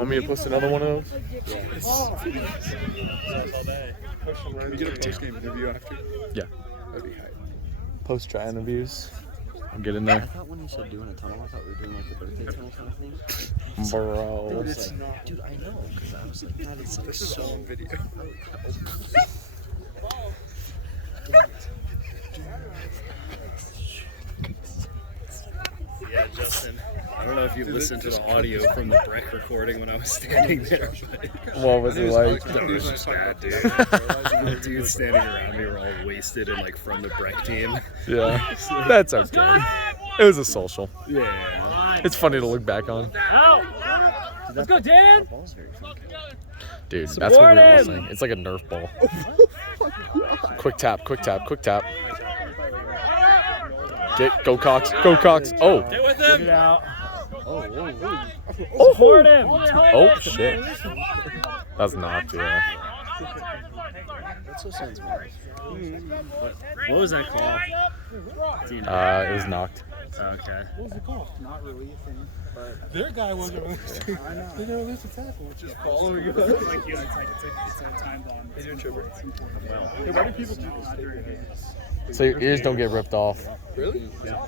Want me to post another one of those? Yes. Can we get a post-game interview after? Yeah. That'd be hype. Post-try interviews. I'll get in I there. thought when you said doing a tunnel, I thought we were doing like a birthday tunnel kind of thing. Bro. Dude, it's not. Dude, I know, because I was like, God, it's like This is all on video. Yeah, Justin. I don't know if you listened to the audio from the Breck recording when I was standing there, but What was it like? that was just bad, dude. The dudes standing around me were all wasted and like from the Breck team. Yeah. That's okay. It was a social. Yeah. It's funny to look back on. Let's go, Dan! that ball's very fun. Dude, that's what we were all saying. It's like a Nerf ball. Quick tap, quick tap, quick tap. Go Cox, go Cox. Oh. Stay with him! Oh. Support him! Oh, shit. That's knocked, yeah. That's what sounds weird. What was that call? It was knocked. Okay. What was it called? Not releasing. But their guy wasn't releasing. I know. They didn't release the tackle. It's just following you. It's a time bomb. Hey, why do people do this during games? So your ears don't get ripped off. Really? Yeah.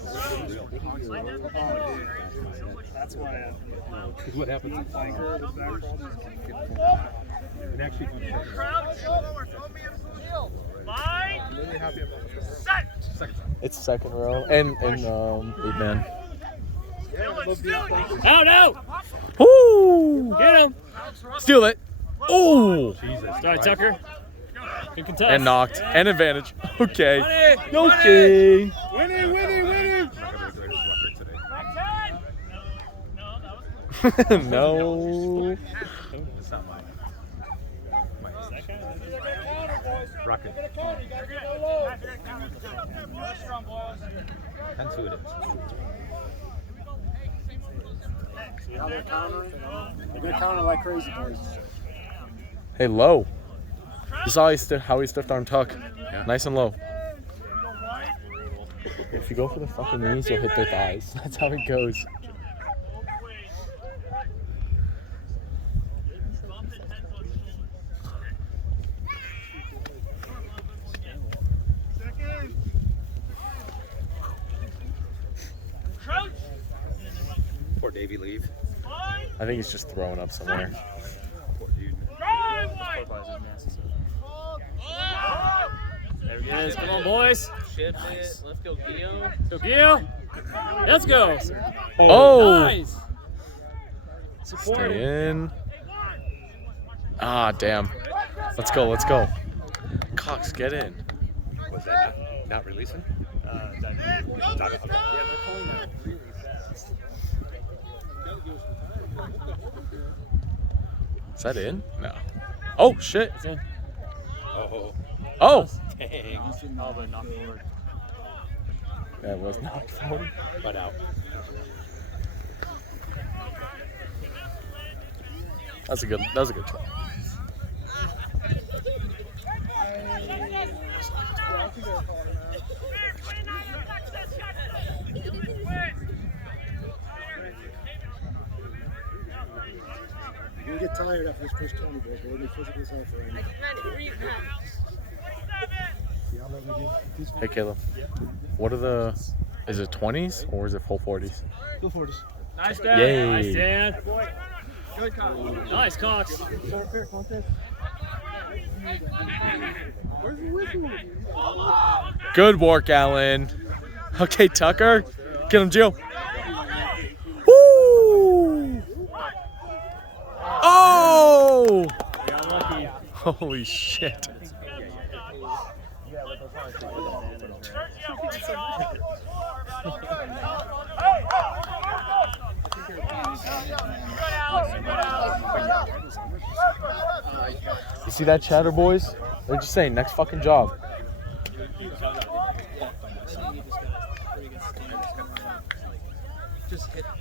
That's why. Because what happens if I'm really happy about the second time. It's second row and 8-man. Out, out! Woo! Get him! Steal it. Oh! Sorry, Tucker. Good contest. And knocked. And advantage. Okay. Money! Okay. Winning! No. It's not mine. Rocket. Intuitive. See how they're countering? They're going to counter like crazy, boys. Hey, low. You saw how he stiffed arm tuck. Yeah. Nice and low. If you go for the fucking knees, you'll hit their thighs. That's how it goes. Poor Davey leave. I think he's just throwing up somewhere. Poor dude. There he is. Come on, boys. Ship it. Let's go, Gio. Go, Gio. Let's go. Oh! Nice. Support him. Stay in. Ah, damn. Let's go, let's go. Cox, get in. Was that not releasing? Is that in? No. Oh, shit. It's in. Oh. Oh! Dang. Oh, but not forward. That was knocked forward. But out. That was a good try. You're going to get tired after this first 20, boys. We're going to be physically self right now. Hey, Caleb. What are the... Is it 20s or is it full 40s? Go for it. Nice, Dan. Yay. Nice, Dan. Nice, Cox. Good work, Alan. Okay, Tucker. Get him, Joe. Woo! Oh! Holy shit. You see that chatter, boys? They're just saying, next fucking job.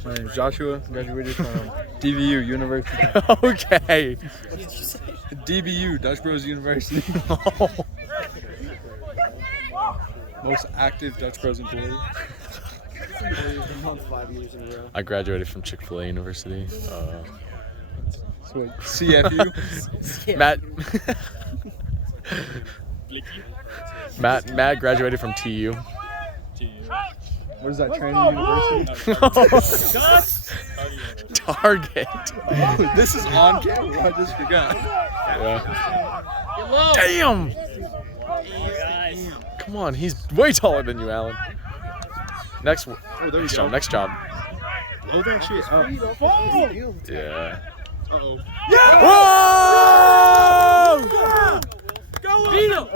My name's Joshua. Graduated from DBU University. Okay. DBU, Dutch Bros University. Most active Dutch Bros employee. Month 5 years in a row. I graduated from Chick-fil-A University. CFU. Matt graduated from TU. What is that, training university? Target. This is on camera. I just forgot. Yeah. Damn! Come on, he's way taller than you, Alan. Next job. Oh, there she is. Yeah. Uh-oh. Whoa! Go! Beat him!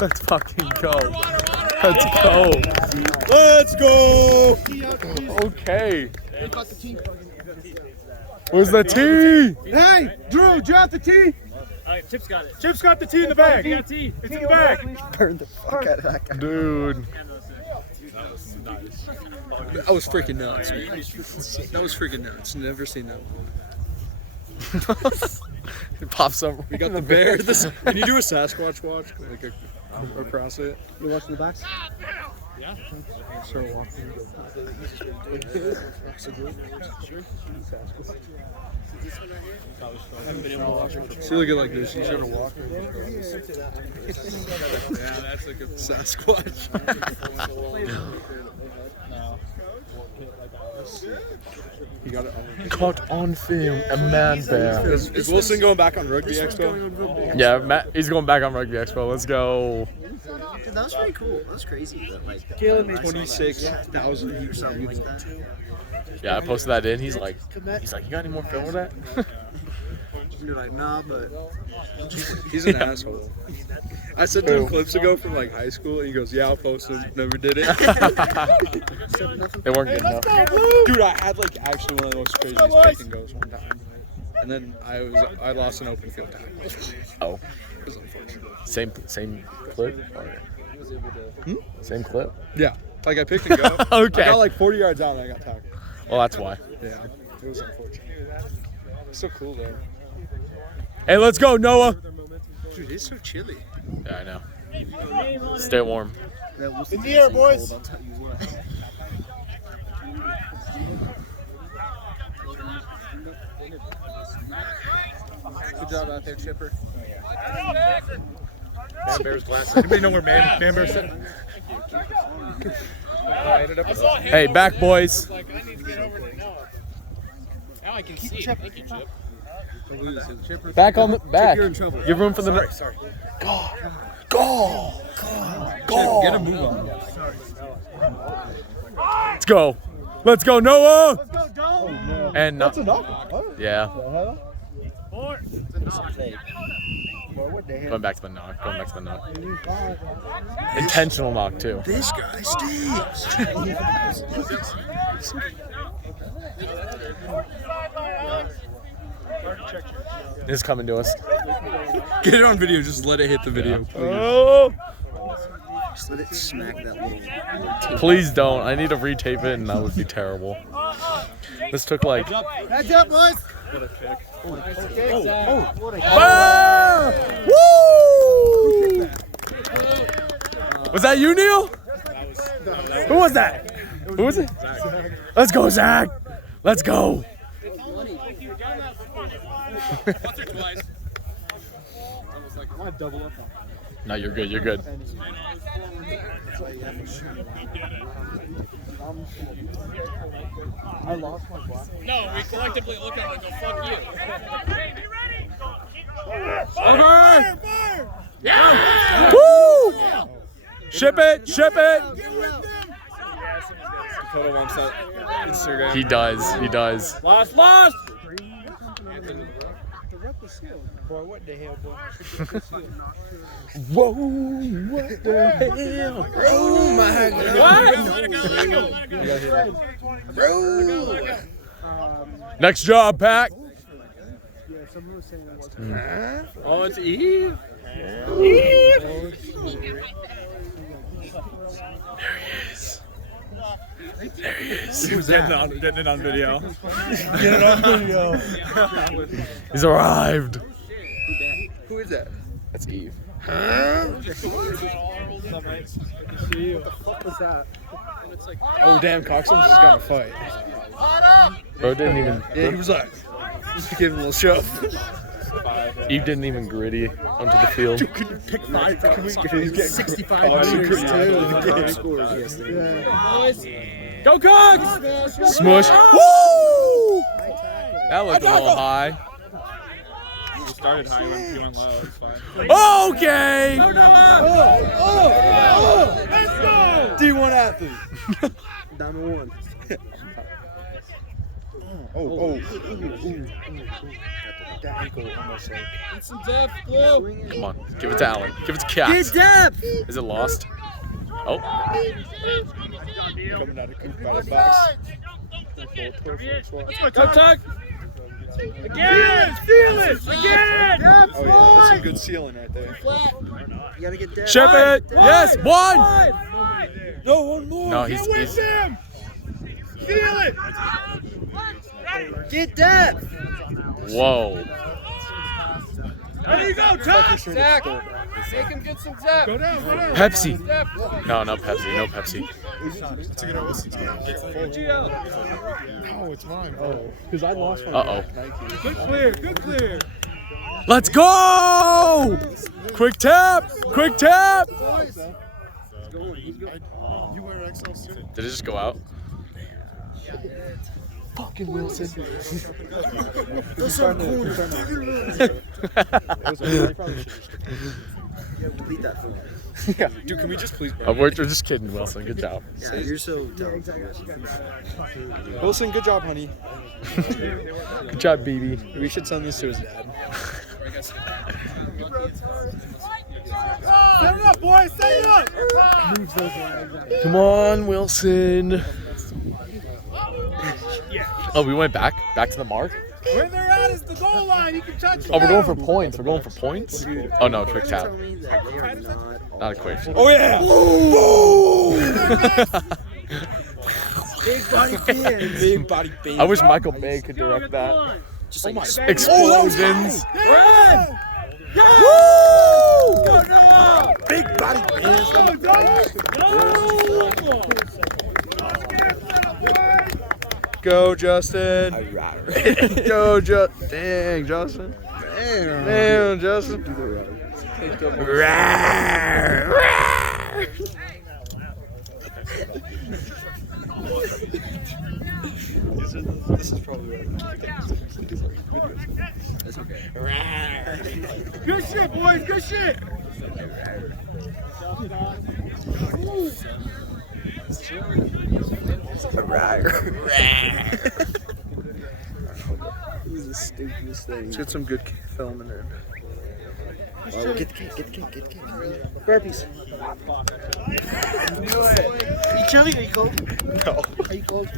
Let's fucking go. Let's go. Let's go! Okay. Where's the T? Hey, Drew, drop the T. Chip's got it. Chip's got the T in the bag. Got T. It's in the bag. Burn the fuck out of that guy. Dude. That was freaking nuts, man. That was freaking nuts. Never seen that one. It pops up. We got the bear. Can you do a Sasquatch watch? Like across it? You watching the backs? Yeah. Start walking. See, look at like this. He's trying to walk. Yeah, that's like a Sasquatch. You got it. Caught on film, a man bear. Is Wilson going back on Rugby Expo? Yeah, Matt, he's going back on Rugby Expo. Let's go. Dude, that was pretty cool. That was crazy. That, like, 26,000 or something like that. Yeah, I posted that in. He's like, you got any more film of that? You're like, nah, but He's an asshole. I sent him clips ago from like high school, and he goes, "Yeah, I'll post them." Never did it. They weren't good enough. Dude, I had like actually one of the most craziest pick and goes one time, and then I lost an open field tackle. Oh, It was unfortunate. same clip. Or... Same clip. Yeah, like I picked and go. Okay. I got like 40 yards out, and I got tackled. Well, that's why. Yeah, it was unfortunate. It's so cool though. Hey, let's go, Noah. Dude, it's so chilly. Yeah, I know. Stay warm. In the air, boys. I'll tell you what. Good job out there, Chipper. Man Bear's glasses. Anybody know where Man Bear's sitting? Hey, back, boys. Now I can see. Thank you, Chip. Back on the back. You're in trouble. Give room for the. Sorry. Go. Go. Go. Get a move on. Let's go. Let's go, Noah. Let's go, Dome. And That's a knock. yeah. Four. Going back to the knock. Intentional knock too. This guy stinks. It's coming to us. Get it on video. Just let it hit the video. Oh. Just let it smack that little tape. Please don't. I need to retape it, and that would be terrible. This took like. Heads up, boys. Ah! Woo! Was that you, Neil? Who was that? Who was it? Let's go, Zach. Let's go. No, you're good. You're good. I lost my block. No, we collectively look at it and go, fuck you. Over. Yeah. Woo! Ship it. Ship it. Total wants that Instagram. He does. He does. Lost. Boy, what the hell, boy? Whoa! What the hell? Oh my God! Next job, Pack. Yeah, someone was saying that was Oh, it's Eve. He was getting it on video. He's arrived. Who is that? That's Eve. Oh damn, Coxswain's just got a fight. Bro didn't even. Yeah, he was like, give him a little shove. Eve didn't even gritty onto the field. Pick 5 He's getting 65 meters too. Go, Cogs! Smush. Woo! That looked a little high. He started high when he went low. It's fine. Okay. D1 athlete. Diamond 1. That ankle almost like. Need some depth, Blue. Come on, give it to Allen. Give it to Cats. depth! Is it lost? Oh, Coming out of coop by the box. Go, Tug! Again! Steal it! Again! Oh yeah, that's some good ceiling right there. You gotta get depth. ship it. Yes, one. No, one more. No, he's him! Steal it! Get depth! whoa. There you go, Tug! Zach, make him get some depth. Go down, go down. Pepsi. Depth. No, no Pepsi. No Pepsi. No, it's mine. Oh. Because I lost one. Uh-oh. Good clear, good clear. Let's go! Quick tap! Quick tap! You wear XLs too? Did it just go out? Fucking Wilson. Delete that phone. Yeah, dude, can we just please? We're just kidding, Wilson. Good job. Yeah, you're so dumb. Wilson, good job, honey. Good job, BB. We should send this to his dad. Set it up, boys, set it up! Come on, Wilson. Oh, we went back to the mark. Where they're at is the goal line, you can touch it. Oh, we're going for points. We're going for points. Oh no, quick tap. Tell me that they are Not a quick. Oh yeah! big body pins. Big body bang. I wish Michael Bay could direct that. Just like Explosions. Woo! Go now! big body pins. Go, Doug! Go, Justin. Go, Justin. Dang, Justin. Damn, Justin. This is probably right. That's okay. Good shit, boys, good shit! This is the stupidest thing. Let's get some good film in there. Oh, get the cake. Burpees. Are you chilly? Are you cold? No. Are you cold?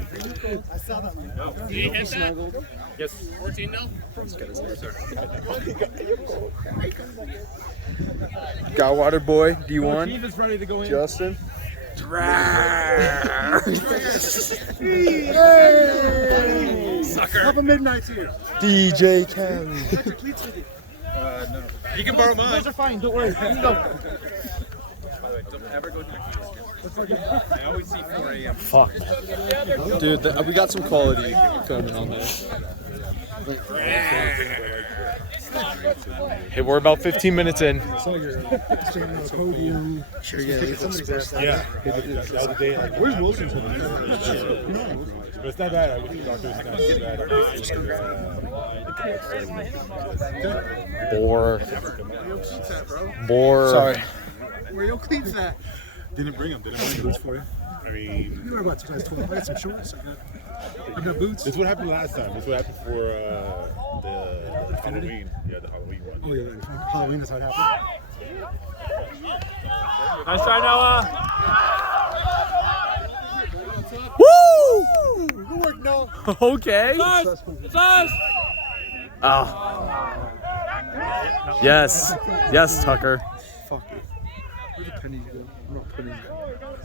I saw that one. Did he hit that? Yes. 14 now? Got water boy, D1. Keith is ready to go in. Justin. Sucker. Have a midnight here. DJ Kelly. No. You can borrow mine. Those are fine. Don't worry. You can go. Don't ever go to the I always see 4 a.m. Fuck. Dude, we got some quality filming on there. Hey, we're about 15 minutes in. So you're standing on the podium. Sure, yeah. Yeah. That was the day. Like, where's Wilson? But it's not bad. I wish the doctor was not Bore. Sorry. Where your cleats at? Didn't bring them. Boots for you. I mean, You were about 2012. I got some shorts. I got boots. it's what happened last time. It's what happened for the Halloween. Yeah, the Halloween one. Oh, yeah. Halloween, that's how it happened. Nice try, Noah. Woo! Good work, Noah. Okay. It's us! Oh. Yes. Yes, Tucker. Fuck it. Where'd the pennies go? I'm not putting it.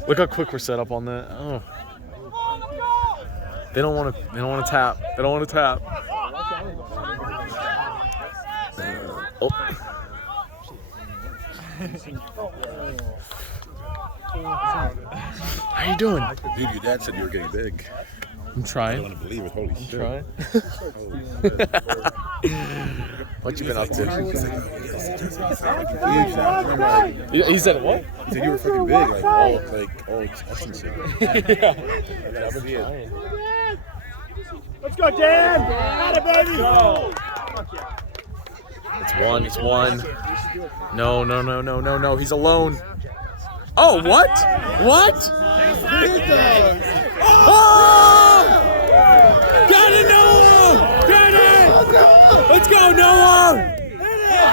Look how quick we're set up on that. Oh. They don't want to. They don't want to tap. They don't want to tap. Oh. How you doing? Dude, your dad said you were getting big. I'm I don't trying. want to believe it. Holy shit. Trying. Holy shit. What you been up to? He He said what? said you were fucking big, like all essence. Yeah. I've been trying. Let's go, Dan! Atta baby! It's one. No. He's alone. Oh, what? What? Oh! Got it, Noah! Get it! Let's go, Noah!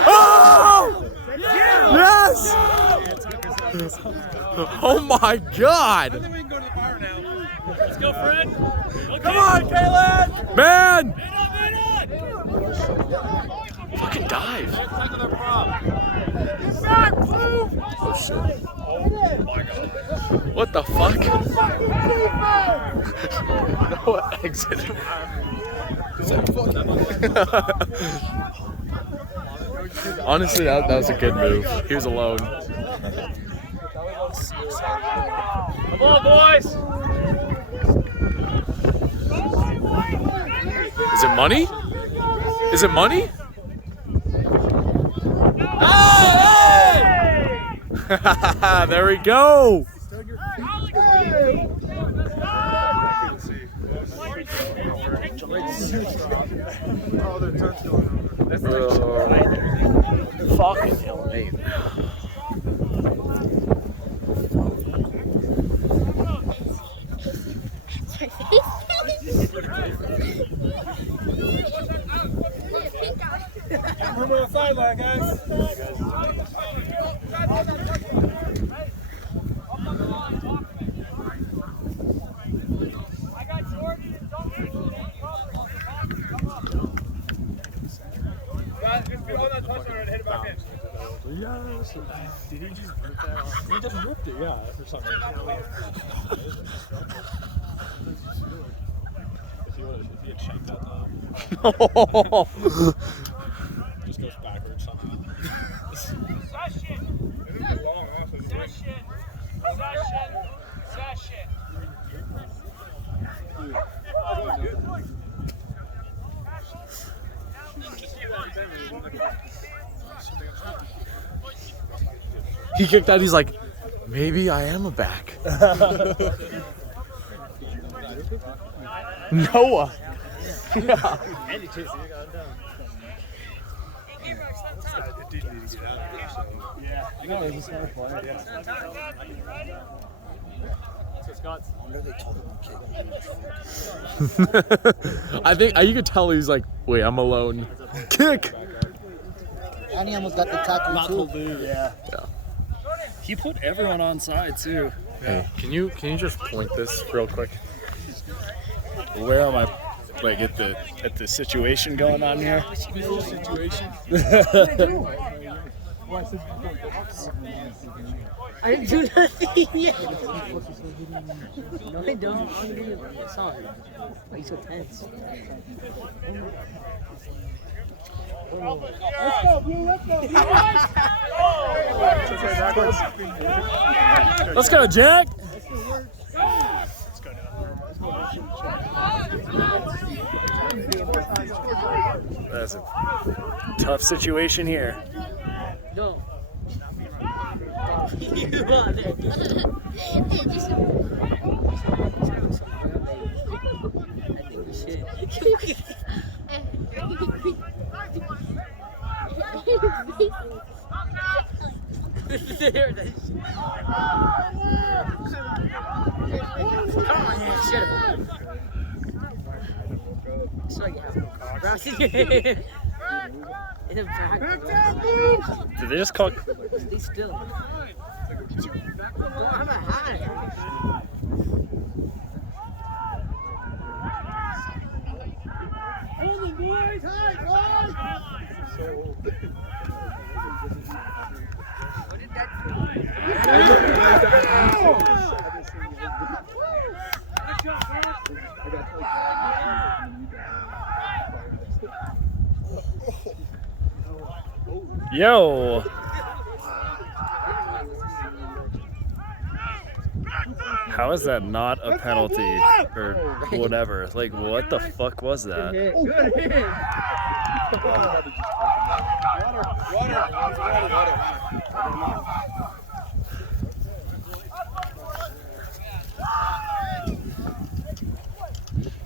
Oh! Yes! Oh my God! Let's go, Fred! Come on, Caleb! Man! Fucking dive. Oh shit. What the fuck? No exit. Honestly, that was a good move. He was alone. Come on, boys! Is it money? Is it money? There we go. Fucking hell, mate. Remember the sideline, guys. Did he just rip that off? He just ripped it, yeah, for some reason. If he had shanked that though, just goes backwards somehow. He kicked out. He's like, maybe I am a back. Noah. Yeah. No, it was a smart play. Scots. I think you could tell he's like, wait, I'm alone. Kick. And he almost got the tackle too. Yeah. He put everyone on side too. Hey, can you just point this real quick? Where am I? Like at the situation going on here? Situation. I didn't do nothing yet. No, I don't. Sorry. Why are you so tense? Let's go, Jack. That's a tough situation here. No. You are there. I think we should. There it is. Come on, man. Shut up. So you have no car. In the back. Did they just call? Stay still. Don't have a hat. Hold them, boys! High, boys! Yo. How is that not a penalty or whatever? Like, what the fuck was that? Good hit.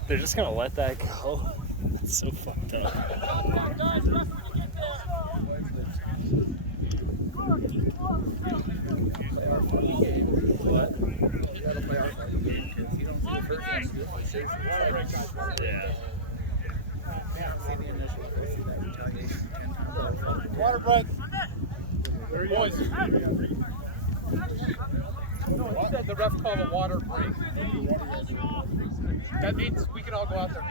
They're just gonna let that go. That's so fucked up. What? Yeah. Water break. Boys. The ref called a water break. That means we can all go out there.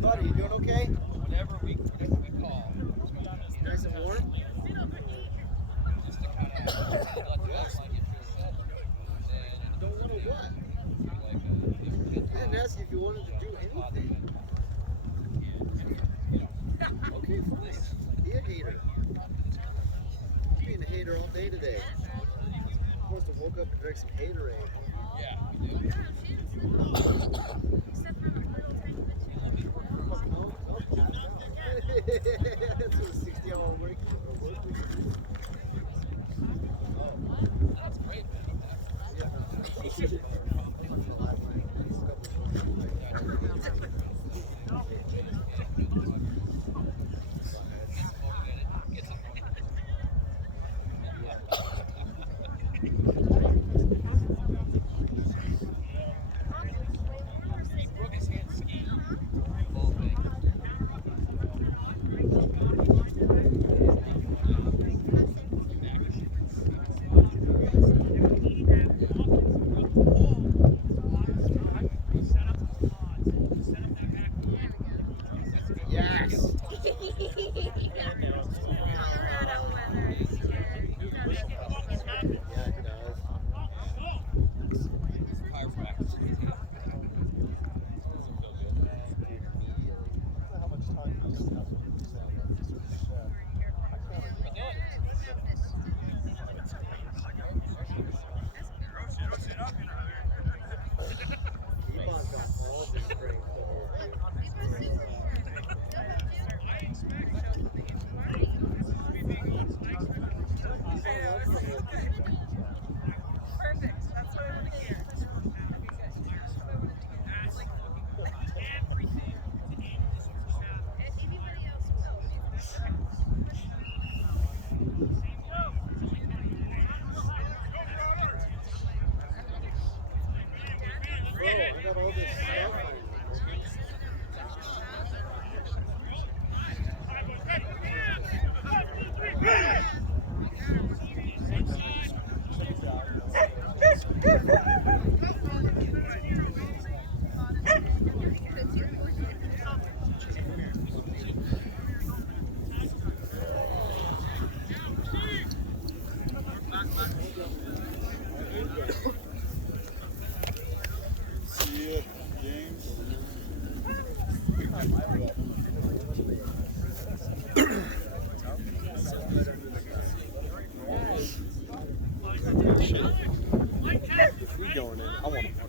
Buddy, you doing okay? Whatever we call. Nice and warm? Just to kind of let the guys like it. Don't want to what? I didn't ask you if you wanted to do anything. Okay, fine. Be a hater. Being a hater all day today. You must have woke up and drank some haterade. Yeah, we do. That's what a 60-hour work week. That's great, man.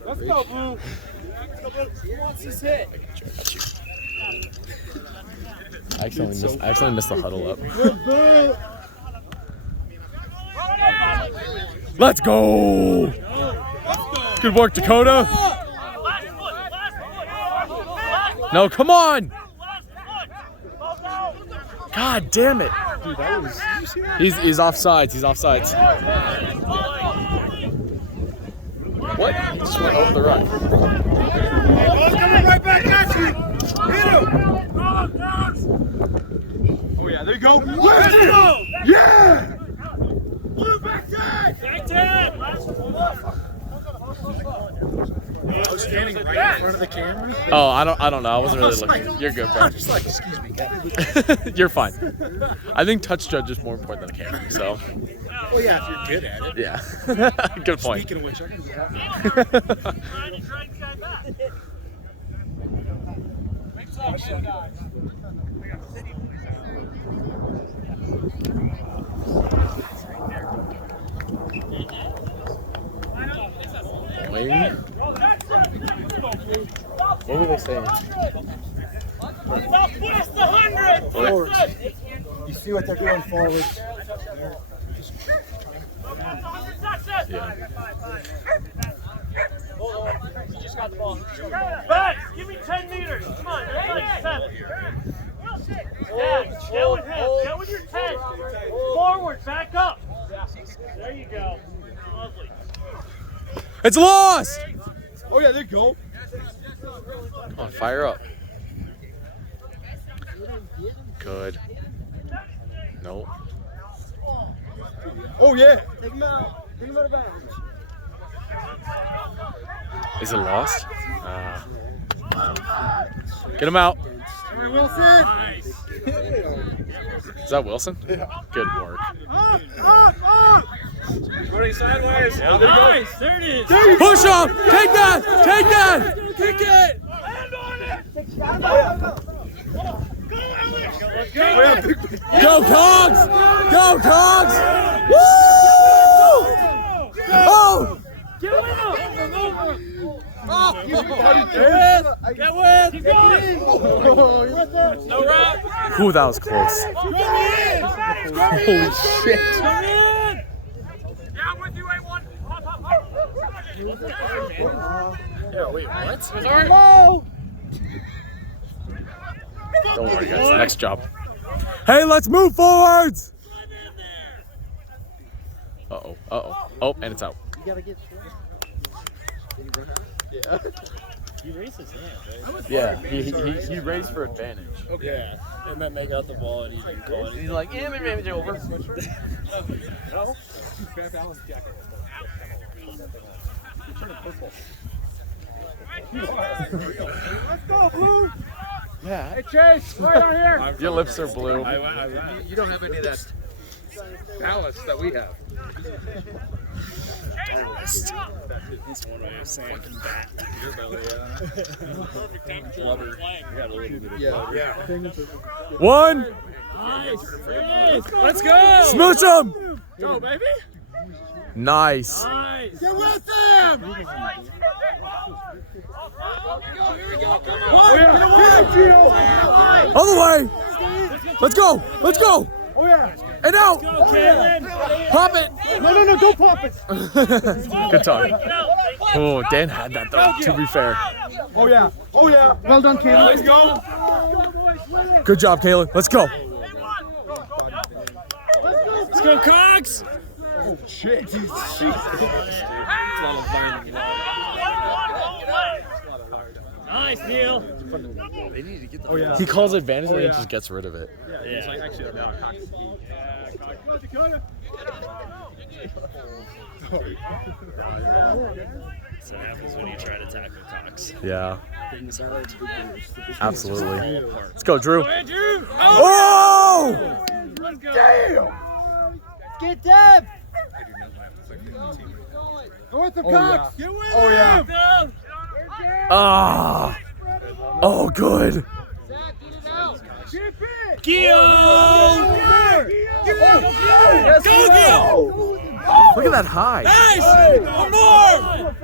Let's go, Boo. Who wants this hit? I accidentally missed the huddle up. Let's go! Good work, Dakota. No, come on! God damn it. Dude, that was. Did you see that? He's offsides. He's offsides. What? He just went over the run. Ball's coming right back at you. Hit him. Oh yeah, there you go. Let's go. Yeah. Blue back tag. Back tag. I was standing right in front of the camera. Oh, I don't know. I wasn't really looking. You're good, bro. I'm just like, excuse me, guys. You're fine. I think touch judge is more important than a camera. So. Well, yeah, if you're good at it. Yeah. Good point. Speaking of which, I can do that. Wing. What were they saying? Southwest 100. Forwards. You see what they're doing forwards. Yeah. You just got the ball. Back, give me 10 meters. Come on, you're like 7. Yeah, get with him. Get with your 10. Forward, back up. There you go. Lovely. It's lost. Oh yeah, there you go. Come on, fire up. Good. Nope. Oh yeah. Take him out. Take him out of bounds. Is it lost? Get him out. Wilson. Is that Wilson? Yeah. Good work. Up, up. Running sideways. Yeah, there you go. Nice. There it is. Push up. Take that. Take that. Kick it. Land on it. Go Cogs. Go Cogs. Woo! Oh! Get with him. Get with. Keep going. No wrap. Ooh, that was close. Holy shit. Yeah, I'm with you, A1. Yeah, wait, what? Sorry. Don't worry, guys. Next job. Hey, let's move forwards. Uh-oh. Uh-oh. Oh, and it's out. You gotta get Yeah. He raised his hand, right? Yeah, he raised for advantage. Okay. Yeah. And then they got the ball and he didn't call it. He's like, yeah, maybe over. Let's go, Blue. Yeah. Hey Chase, right over here. Your lips are blue. You don't have any of that ballast that we have. That's one way of saying that. Your belly, Perfect time to blubber. You got a little bit of yeah. One. Nice. Let's go. Smooch him. Go, baby. Nice. Nice. Get with them. Here we go. Come Oh, on. yeah. Gio. All the way. Let's go. Let's go. Oh yeah. And out. Go, Kaylin. Pop it. No, don't pop it. Good time. Oh, Dan had that though, to be fair. Oh yeah. Well done, Caleb. Let's go. Good job, Caleb. Let's go. Let's go, Cox. Oh shit. Nice, Neil. Oh yeah. He calls advantage and then just gets rid of it. Yeah. It's like actually now Cox. That's what happens when you try to tackle Cox. Yeah. Absolutely. Let's go, Drew. Andrew. Oh! Let's go. Damn. Get Deb! Go with the Oh, Cox. yeah. Get with him. Yeah. Ah. Oh, good. Gio. Go, Gio. Look at that high. Nice. One more.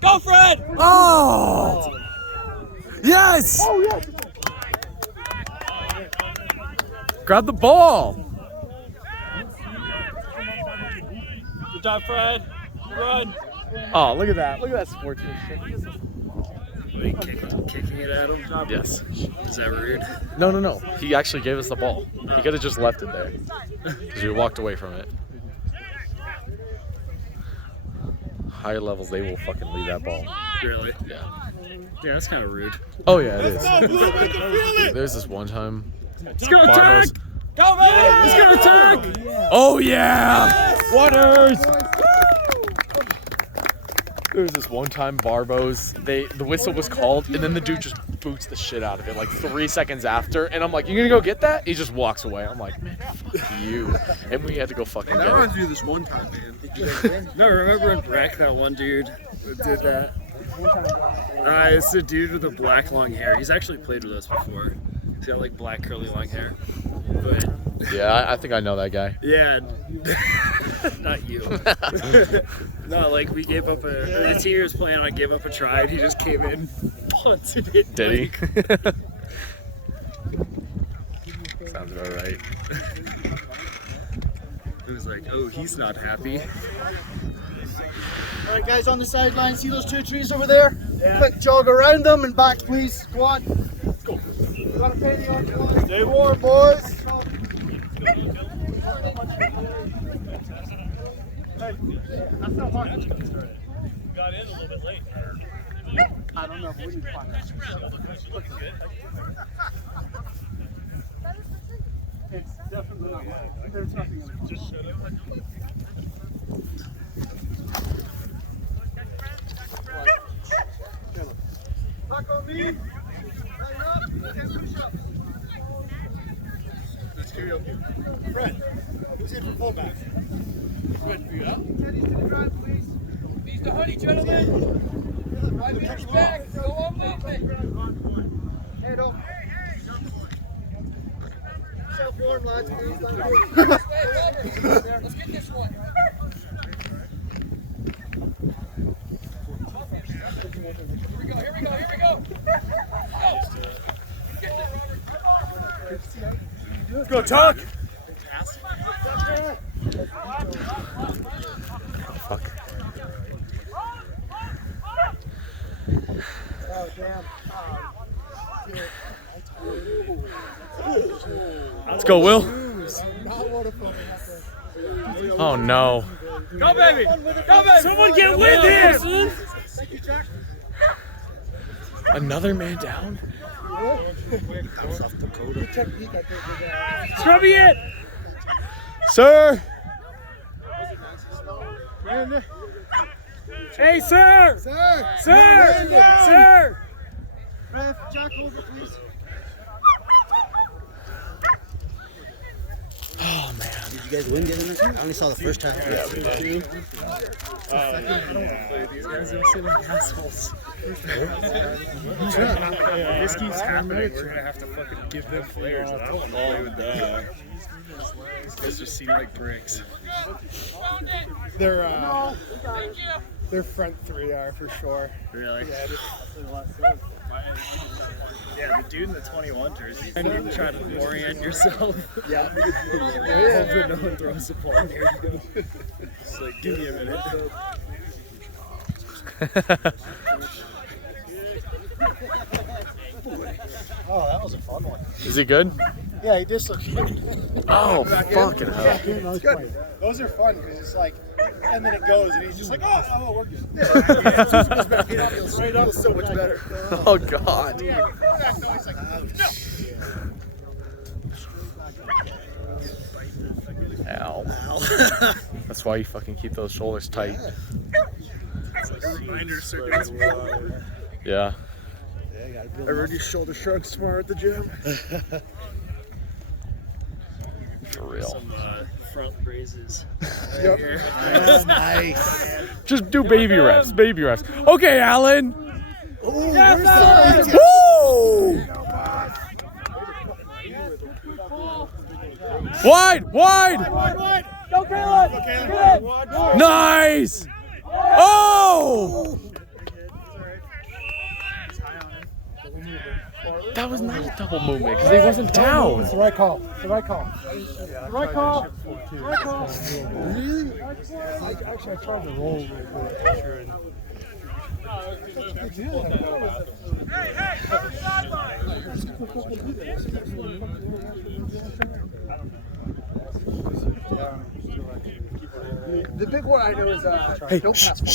Go, Fred. Oh! Yes! Oh yeah. Grab the ball. Good job, Fred. Run. Oh, look at that. Look at that sportsmanship. like kicking it at him? Yes. Is that rude? No. He actually gave us the ball. He could have just left it there. Because we walked away from it. Higher levels, they will fucking leave that ball. Really? Yeah. Yeah, that's kind of rude. Oh, yeah, it is. There's this one time. Let's go attack! Go, baby! Let's go attack! Oh, yeah! Waters! There was this one time Barbos, the whistle was called, and then the dude just boots the shit out of it like 3 seconds after, and I'm like, you gonna go get that? He just walks away. I'm like, man, fuck you. And we had to go fucking That get reminds it. me of this one time, man. No, remember in Breck, that one dude that did that? It's the dude with the black long hair. He's actually played with us before. He's got like black curly long hair. But Yeah, I think I know that guy. yeah, not you. No, like we gave up the team was planning on give up a try, and he just came in, punted it. Did he? Sounds about right. It was like, oh, he's not happy. All right, guys on the sideline, see those 2 trees over there? Yeah. Quick jog around them and back, please. Go on. Let's go. Gotta pay the arms. Stay warm, boys. That's not hard. Got in a little bit late. I don't know. What do you find? It's definitely not. There's nothing in it. Just shut up. Back on me. Line up. 10 push-ups. Let's karaoke. Fred, who's in for fullback? Fred for you, huh? Teddy's to the ground, please. Knees to honey, gentlemen. 5 meters back. Go on movement. Head up. Self-warm, lads, please. Thank you. Let's get this one. Here we go. Let's go, Tuck! Fuck. Oh, damn. Let's go, Will. Oh, no. Go, baby. Go, baby. Someone get with him! Another man down? Scrubby it! Sir! Hey, sir! Sir! Sir! Sir! Ref, Jack over, please. Oh, man. Did you guys win the other night? I only saw the first time. Yeah, we did. These guys are sitting assholes. If this keeps happening, we're gonna have to fucking give them flares. I don't want to play with that. These guys just seem like bricks. Their front 3 are for sure. Really? Yeah, the dude in the 21 jersey. And you're trying to orient yourself. Yeah. Hoping no one throws the ball. There you go. It's like, give me a minute. Oh, that was a fun one. Is he good? Yeah, he dislocated. Oh, fucking hell. Those are fun because it's like, and then it goes, and he's just like, oh, we're good. Straight up, so much better. Oh, God. Ow. That's why you fucking keep those shoulders tight. It's like a reminder circuit. Yeah. I heard you shoulder shrugs tomorrow at the gym. For real. Some front raises. Yep. Nice. Just do baby reps. Baby reps. Okay, Alan. Woo! Wide. Go, Caleb! Nice. Oh. That was not a double movement because he wasn't down. It's the right call. The right call. Right call. Right call. Really? Actually, I tried to roll a little bit. The big one I know is don't pass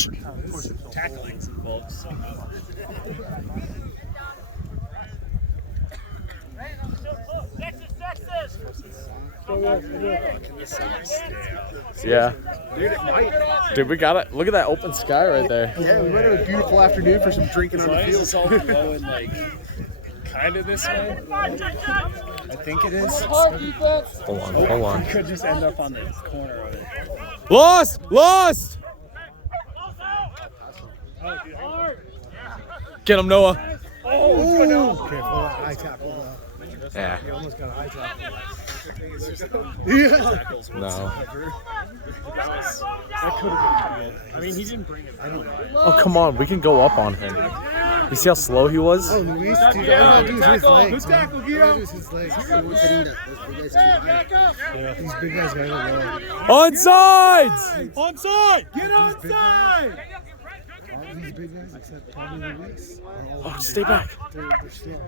forward. Tackling's involved somehow. Yeah. Dude, we got it. Look at that open sky right there. Yeah, we might have a beautiful afternoon for some drinking on the field. It's all blowing like kind of this way. I think it is. Hold on. Could just end up on the corner of it. Lost! Get him, Noah. Oh, careful, high tackle. Yeah. He almost got a high tackle. No. That could have been good. I mean, he didn't bring it. Oh, come on. We can go up on him. You see how slow he was? Oh, Luis, dude, all I do is his legs. Good tackle, Guido. His legs. These big guys got it low. Onside! Onside! Get onside! All these big guys, except probably Luis. Oh, stay back. They're still.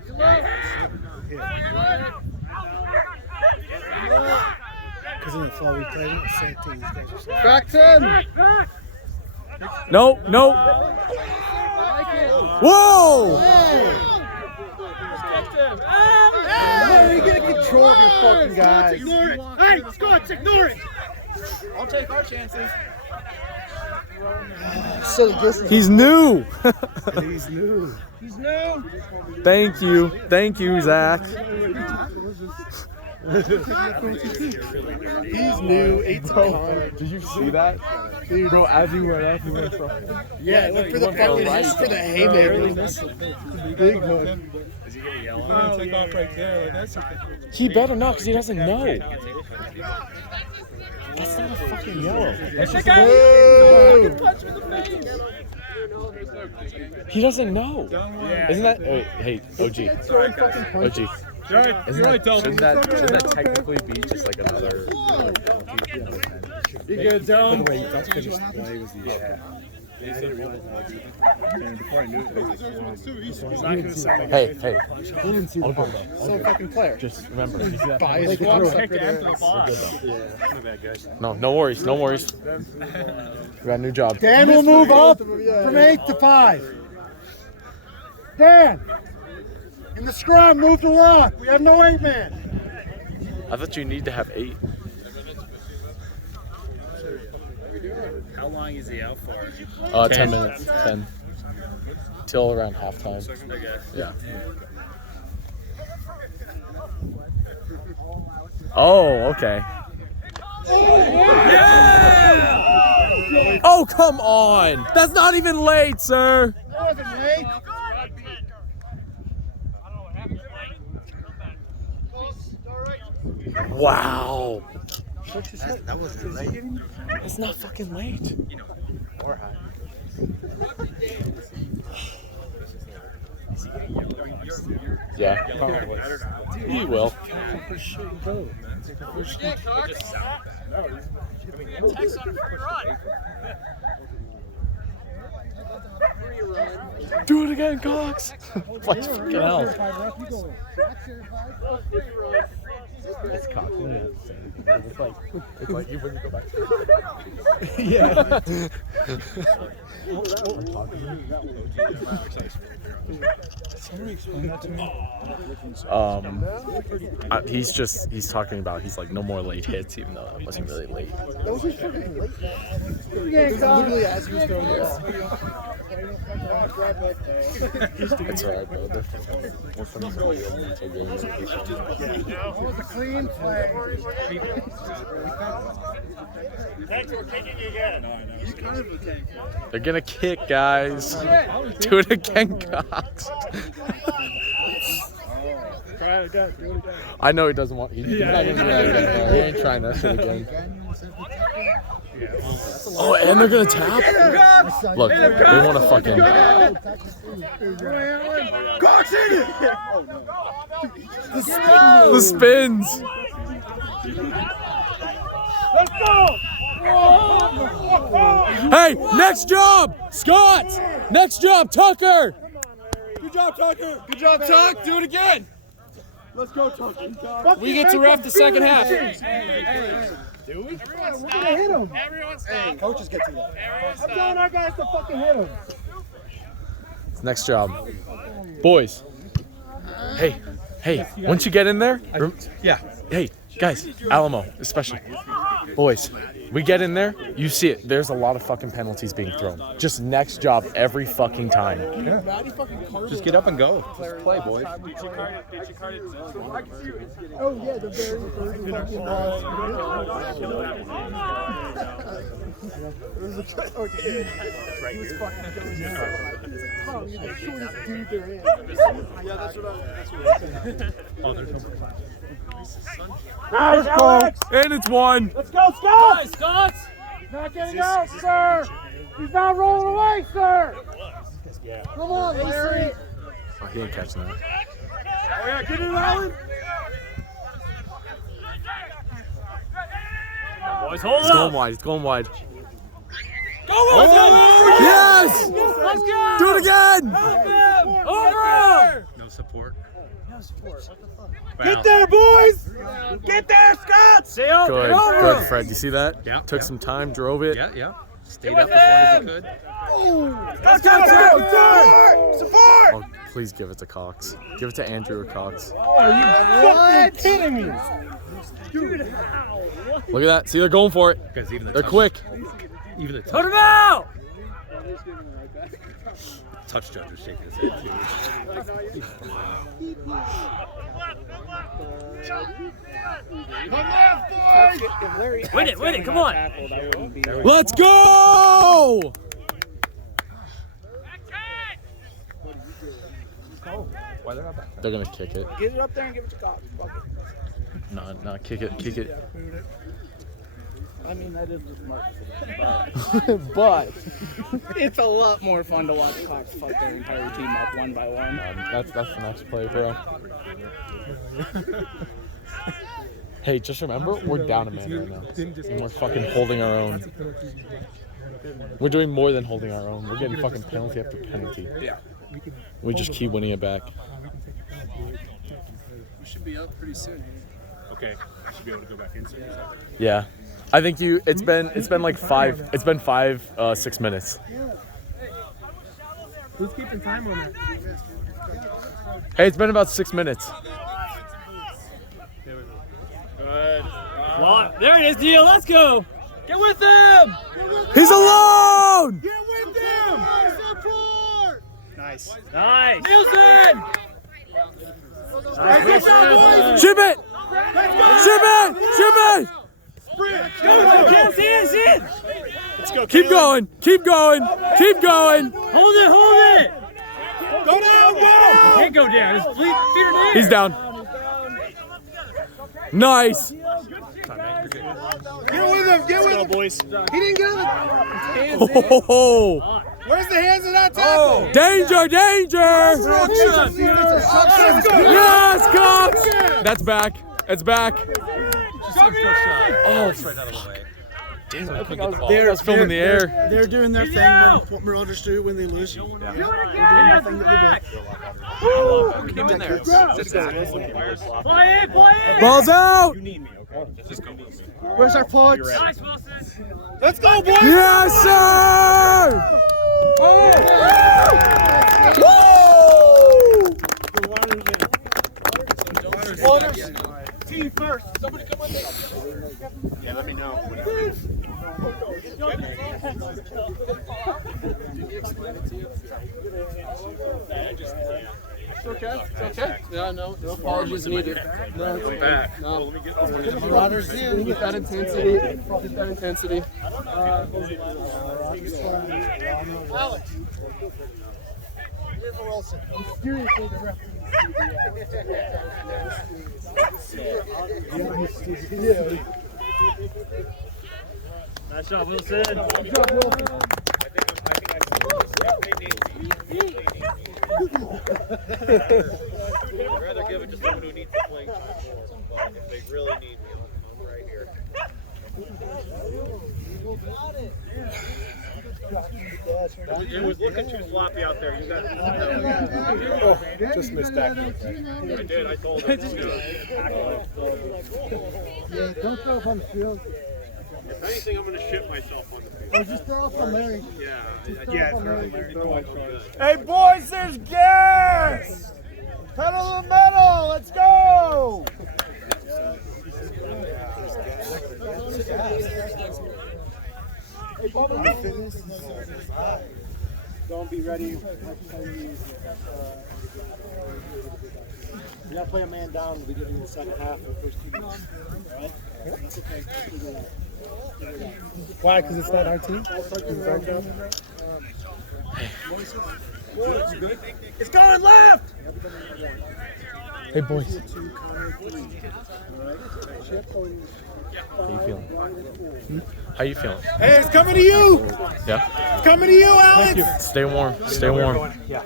Because in the fall we played the same team. These guys are still. Back 10! No. Whoa! Hey, you gotta control your fucking guys. Ignore it. Hey, Scots, ignore it. I'll take our chances. So this is He's new. he's new. He's new. Thank you, Zach. He's new. 8 to Did you see that? Bro, as you went up, he went from. Yeah, look for the fucking for the haymaker. Big one. Is he gonna yell at me? Take off right there. Like, that's okay. He better not, because he doesn't know. That's not a fucking yellow. That's just He doesn't know. Isn't that? Hey, OG. OG. Shouldn't that technically be just like another? You good, Dome? That's because his play was the and before I knew it, Hey. Some fucking player. Just remember, he's got Bias Kicked after the boss. No worries. We got a new job. Dan will move up from 8 to 5. Dan, in the scrum, move the lock. We have no 8-man. I thought you need to have 8. How long is he out for? 10 minutes. 10. Till around halftime. Okay. Yeah. Oh, okay. Yeah! Oh, come on! That's not even late, sir. That wasn't late. Wow. That wasn't late. It's not fucking late. Or high. Yeah. He will. Text on a free run. Do it again, Cox. Like fucking hell. It's Cox. It's like you wouldn't go back to yeah. Somebody explain that to me. He's talking about he's like no more late hits, even though it wasn't really late. That was just fucking late. Yeah, literally as he was throwing it. It's alright, bro. We're from the That was a clean play. Thanks for kicking again. They're gonna kick, guys. Do it again, Cox. I know he doesn't want. He's not gonna do that again, bro. He ain't trying that shit again. Oh, and they're gonna tap? Look, they want to fucking. Cox in it! The spins. Let's go! Hey, next job, Scots. Next job, Tucker. Good job, Tucker. Good job, Tuck. Do it again. Let's go, Tucker. We get to ref the second half. Do we? We're gonna hit him. Everyone stop. Hey, coaches get to that. Everyone I'm stop. telling our guys to fucking hit him. Next job, boys. Hey, once you get in there, Yeah. hey, guys, Alamo, especially. Boys, we get in there, you see it. There's a lot of fucking penalties being thrown. Just next job every fucking time. Just get up and go. Just play, boys. Oh yeah, the very first fucking ball. It was a oh, dude. He was fucking going nuts. He was like, Tom, you're the shortest dude there is. Yeah, that's what I Nice, Alex! And it's one. Let's go, Scots! Scots! Not getting out, sir! He's not rolling away, sir! Come on, Larry! Oh, he ain't catching that. Oh yeah, get it, Alan! Boys, hold It's up! going wide. It's going wide. Go on! Yes! Let's go! Do it again! Over! No support. Get there, boys! Get there, Scots! Stay up! Good, Get over! good, Fred. You see that? Yeah, Took yeah. some time, drove it. Yeah. Stayed up as long as he could. Let's go! Support! Oh, please give it to Cox. Give it to Andrew or Cox. Are you fucking kidding me? Look at that. See, they're going for it. Because even the They're quick. Even the Put him out! touch judge was shaking his head too. Win it, come on! Let's go! They're gonna kick it. Get it up there and give it to Cox. No, kick it. I mean, that is the smart thing. But it's a lot more fun to watch Cox fuck their entire team up one by one. That's the next play, bro. Hey, just remember, we're down a man right now. And we're fucking holding our own. We're doing more than holding our own. We're getting fucking penalty after penalty. Yeah. We just keep winning it back. We should be up pretty soon. Okay, I should be able to go back in soon. Yeah. I think it's been like 6 minutes. Who's keeping time on that? Hey, it's been about 6 minutes. Good. There it is, Neil. Let's go! Get with them! He's alone! Get with them! Support! Nice. Nice! Nielsen! Ship it! See it! Let's go. Keep going! Hold it! Go down, You can't go down. His feet are there. He's down. Nice. Get with him! Get with him! boys. He didn't get on the... Oh, Where's the hands of that tackle? danger! Yes, Cox! That's back. It's back. Oh, Right out of the way. damn it, I couldn't get the ball. I was filming the air. They're doing their thing what Marauders do when they lose. Do it again! Get him in there. Play it! Ball's out. Where's our punt? Nice, Wilson! Let's go, boys! Yes, sir. Team first. Somebody come on down. Yeah, let me know. It's okay. Yeah, no apologies needed. No, it's okay. No. Marauders in. Get that intensity. Alex. Here's Wilson. Seriously, the referee. Nice job, Wilson! I'd rather give it to someone who needs to play time more. If they really need me, I'm right here. It was looking too sloppy out there. You got Just missed that. I did. I told him. Yeah, don't throw up on the field. If anything, I'm going to shit myself on the field. Oh, just throw up on Larry. Yeah. Yeah, it's early. Hey, boys, there's gas! Pedal to the metal, let's go! Don't be ready. We gotta play a man down at the beginning of the second half or the first 2 minutes. Alright? That's okay. Why? Because it's not our team? It's going left! Hey, boys. How you feeling? How you feeling? Hey, it's coming to you! Yeah. It's coming to you, Alex! Stay warm. Stay warm. Yeah.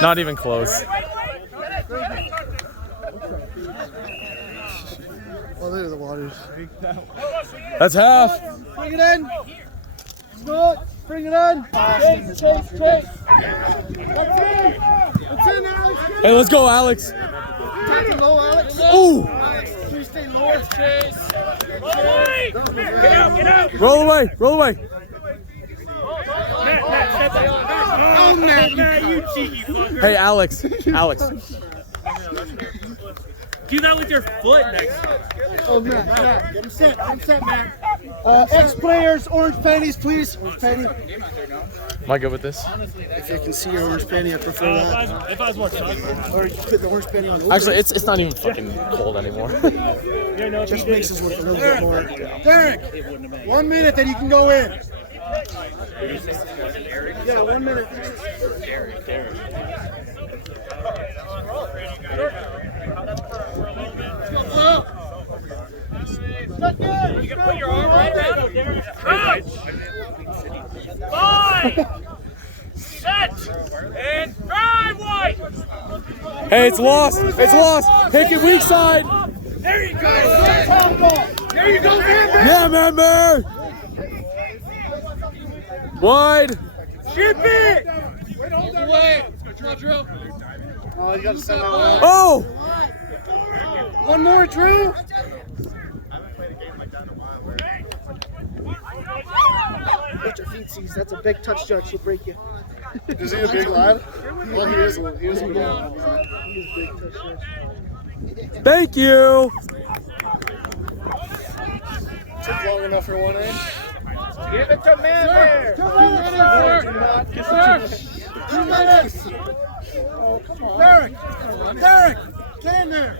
Not even close. Oh, there are the waters. That's half. Bring it in! Scott, bring it in! Chase, chase, chase! That's in! That's in, Alex! Hey, let's go, Alex. Tackle low, Alex! Ooh. Please stay low. Chase. Get out, get out. Roll away. Roll away. Oh, man, you cheat, you fucker. Hey, Alex. Alex. Do that with your foot next time. Oh, Matt, Matt, get him set, Matt. Ex-players, orange panties, please. Orange panty. Am I good with this? If you can see your orange panty, I prefer that. If I was more tough. Or you can put the orange panty on. Actually, it's not even fucking cold anymore. Just makes us work a little bit more. Derek, 1 minute, then you can go in. Yeah, 1 minute. You can put your arm right down. Crouch. 5. Set. And drive wide. Hey, it's lost. It's lost. Take it weak side. There you go. There you go, man. Yeah, man. Wide. Ship it. Away. Drill. Oh, you got to send that one. Oh. One more, Drew. Get your feet seized. That's a big touchdown. She'll break you. Is he a big lad? Well, he is a big lad. He is big touchdown. Thank you. Took long enough for 1A. Give it to man. 2 minutes. 2 minutes. Oh, come on. Derek, get in there.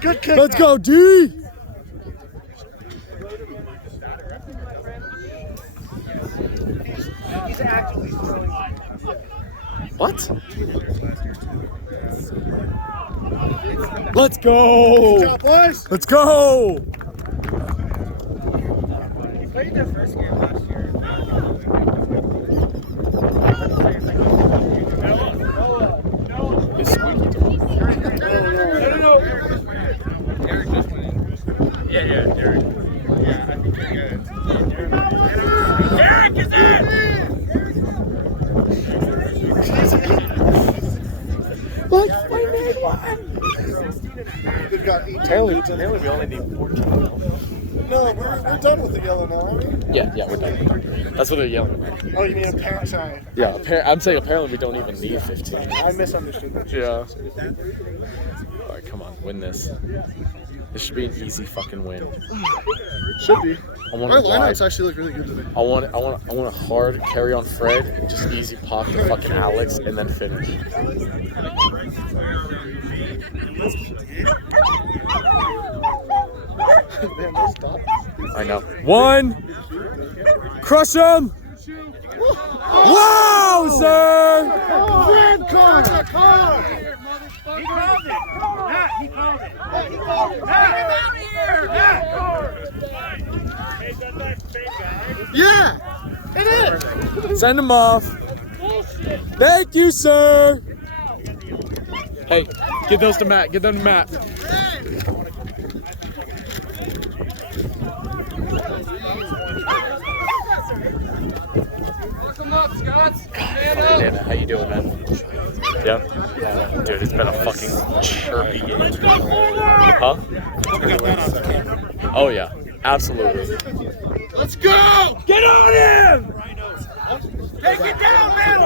Good kick. Let's go, D. He's actively throwing. What? Let's go. Good job, boys. Let's go. He played their first game last year. Yeah, Derek. Yeah, I think you're good. Derek is in. We've got 18. Apparently we only need 14. No, we're done with the yellow now, aren't we? Yeah, we're done. That's what they're yelling about. Oh, you mean a parent side? Yeah, I'm saying apparently we don't even need 15. I misunderstood that. Yeah. All right, come on, win this. This should be an easy fucking win. Should be. I want Our a wide. lineups actually look really good today. I want a hard carry on Fred, just easy pop to fucking Alex, and then finish. Man, don't stop. I know. 1. Crush him. Wow, sir. Red card. He called it. Matt, he called it. Matt, out of here. Matt. Hey, that's that big guy. Yeah, it is. Send him off. Thank you, sir. Hey, give those to Matt. Give them to Matt. How you doing, man? Yeah? Dude, it's been a fucking chirpy game. Huh? Oh, yeah. Absolutely. Let's go! Get on him! Take it down, man!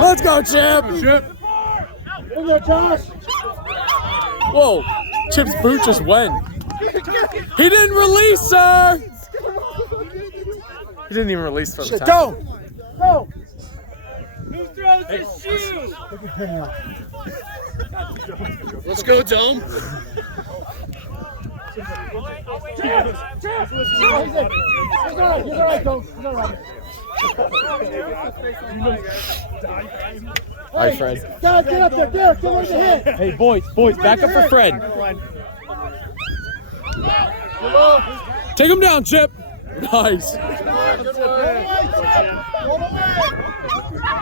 Let's go, Chip! In there, Josh. Whoa. Chip's boot just went. He didn't release, sir! He didn't even release from the Shit, tackle. go! Who throws his shoe? Let's go, Dome. He's all right, Dome. He's all right. All right, Fred. Guys, get up there. Derek, get ready to hit. Hey, boys, back up for Fred. Take him down, Chip. Nice.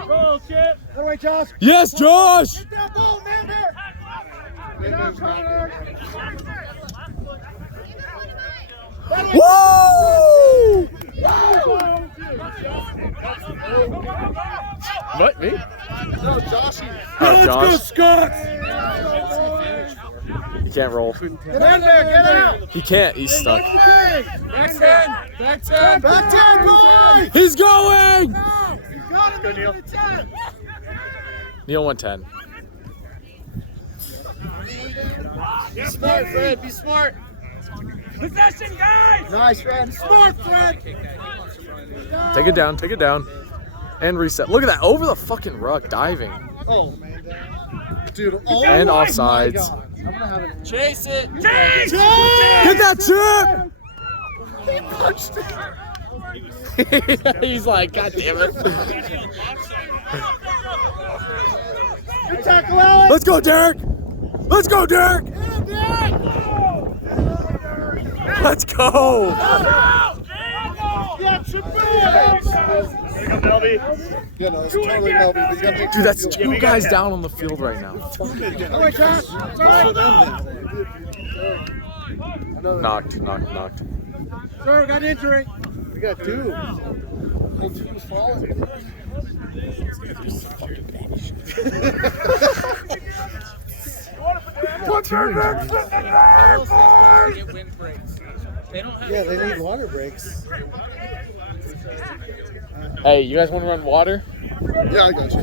Go, Chip. All right, Josh. Yes, Josh. Get that ball, man, there. Get down, Connor. Woo! What, me? No, Joshy. Oh, Josh. Scots! He can't roll. Get in there, get out. He can't. He's stuck. Back 10! Back 10! Back 10, boys! He's going! Go, Neil. Neil 110. Be smart, Fred. Be smart. Possession, guys! Nice, Fred. Smart, Fred. Take it down. And reset. Look at that. Over the fucking ruck, diving. Oh, dude. Oh, And my offsides. God. I'm gonna have it. Chase it! Chase! Get that Chip! He punched it. He's like, God damn it. Good tackle, Alex. Let's go, Derek! Let's go, Derek! Let's go! Yeah, Chip. Yeah, no, it's totally Melby. But you gotta make Dude, that's sure two guys down on the field right now. All right, Josh. Knocked. Sir, we got an injury. We got two. Whole team was falling. Put your necks in the net, boys! Yeah, they need water breaks. Hey, you guys want to run water? Yeah, I got you.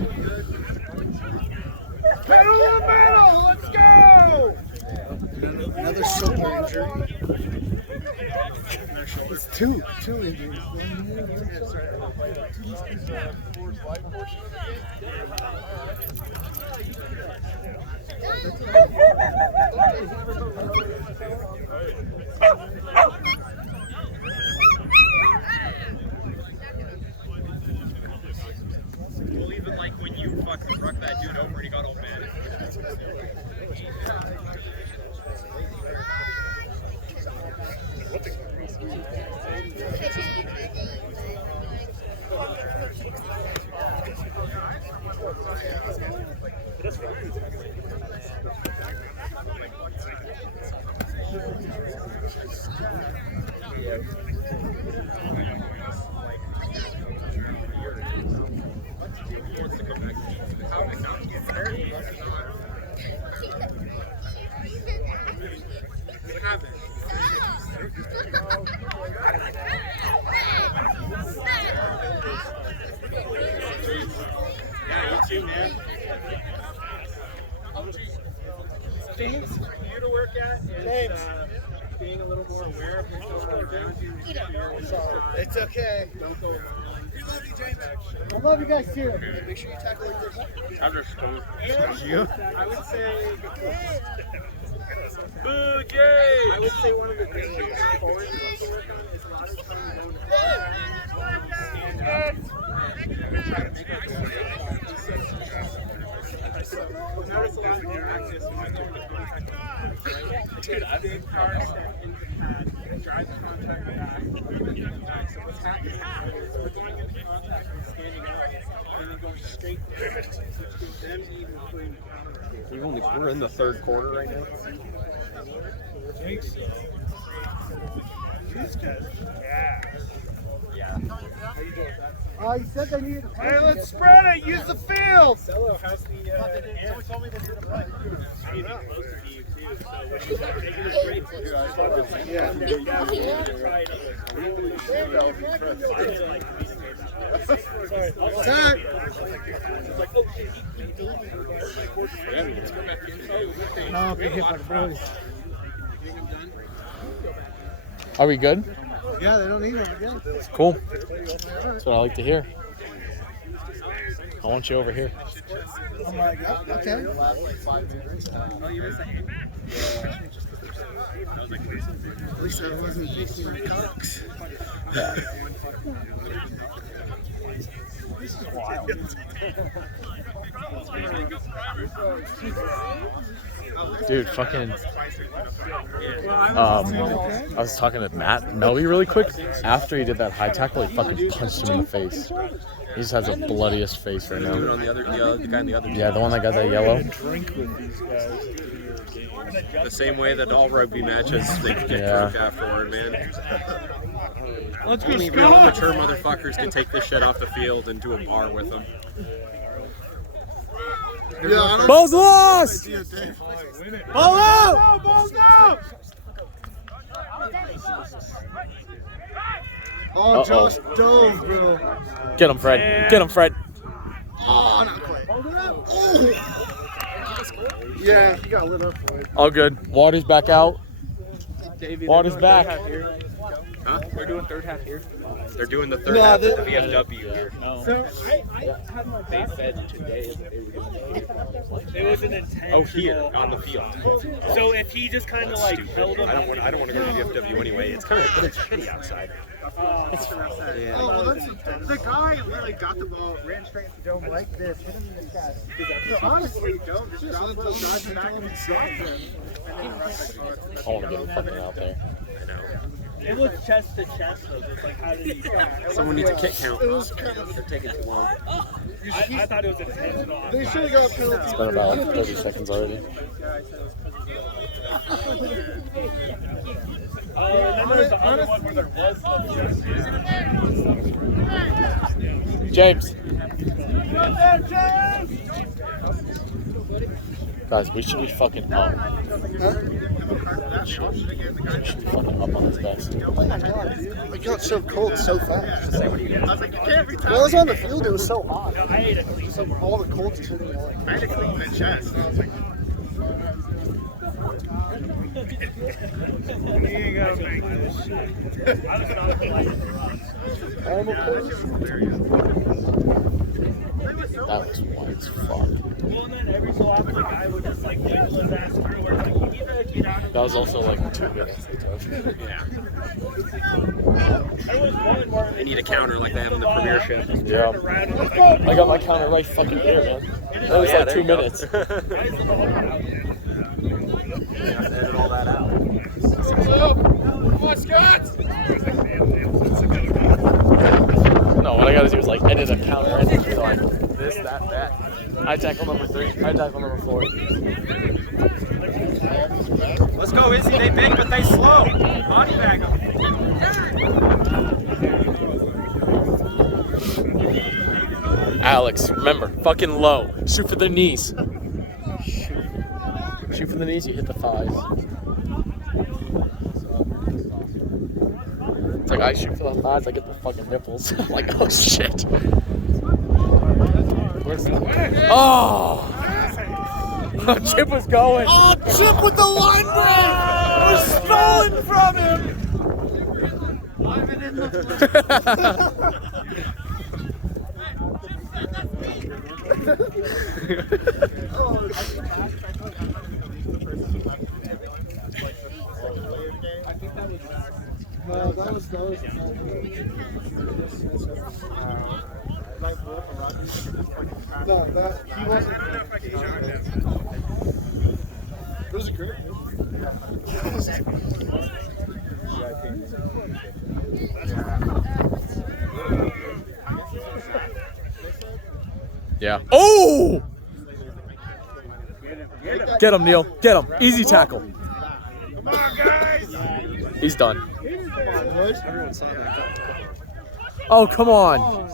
Middle to middle! Let's go! Another shoulder injury. It's two injuries. Well, even like when you fucking ruck that dude over, he got all mad. Things for you to work at is being a little more aware of what's going on around you. It's okay. Don't go along. We love you, James. I love you guys too. Make sure you tackle like this. I would say. Boo, Jay! I would say one of the things that forward needs to work on is a lot of times don't stand up and try to make it notice a lot more practice when they're in contact. Dude, I big car step into the pad, drive the contact back, and then back. So what's happening is we're going into contact and standing up, and then going straight there, which gives them even putting the counter. We're in the third quarter right now. These guys, yeah. He said they needed. Hey, let's spread it. Use the field. Cello has the. Someone told me they did a play. No, get hit by the boys. Are we good? Yeah, they don't need them again. Cool. That's what I like to hear. I want you over here. I'm like, okay. At least I wasn't fixing my cocks. This is wild. Dude, fucking. I was talking to Matt Melby really quick. After he did that high tackle, he fucking punched him in the face. He just has the bloodiest face right now. On the guy in the other. Yeah, the one that got that yellow. Drink with these guys. The same way that all rugby matches, they get drunk afterward, man. Let's go, Only real Scots. mature motherfuckers can take this shit off the field and do a bar with them. Yeah, Ball's lost! Ball out! Ball's out! Oh, Josh dove, bro. Get him, Fred. Get him, Fred. Oh, not quite. Oh. Yeah, he got lit up for it. All good. Water's back out. Water's back. Huh? We're doing third half here. They're doing the third half of the VFW here. So they said today that they were going to. It was an intentional. Oh, here on the field. So if he just kind of like held him. I don't want to go to the VFW anyway. It's shitty outside. Oh, well, the guy literally got the ball, ran straight to the dome like this, hit him in the chest. So honestly, Dome just dropped those guys back and stopped him. I want to get him fucking out there. I know. It was chest to chest though. It's like how did he? Someone needs a kick count. It was kind of. They're taking too long. I thought it was intentional. They should have got penalty. It's been about like 30 seconds already. Remember the other one where there was James. Guys, we should be fucking up. We should be fucking up on this guys. Oh my god, dude. It got so cold so fast. I was like, you can't retire. Well, I was on the field, it was so hot. So all the colds just hitting me like. I had to clean my chest. I was like, you gotta make this shit. I was not playing the run. That was white as fuck. Well, then every so often the guy would just like wiggle his ass through or like, you need to get out of That was also like 2 minutes. Yeah. There was one where They need a counter like they have in the Premiership. Yeah. around and like, I got my counter right fucking here, man. That was like 2 minutes. Edit all that out. Come on, Scots! No, what I gotta do is like edit a counter and so like this, that. I tackle number 3. I tackle number 4. Let's go, Izzy. They big, but they slow. Body bag them. Alex, remember, fucking low. Shoot for the knees. Shoot for the knees, you hit the thighs. It's like I shoot for the thighs, I get the fucking nipples. I'm like, oh shit. Oh! Chip was going. oh, Chip with the line break! It was stolen from him! No, that was No, that he wasn't. It was a great. Yeah. Oh! Get him, Neil. Get him. Easy tackle. come on, guys! He's done. Everyone saw that. Oh, come on.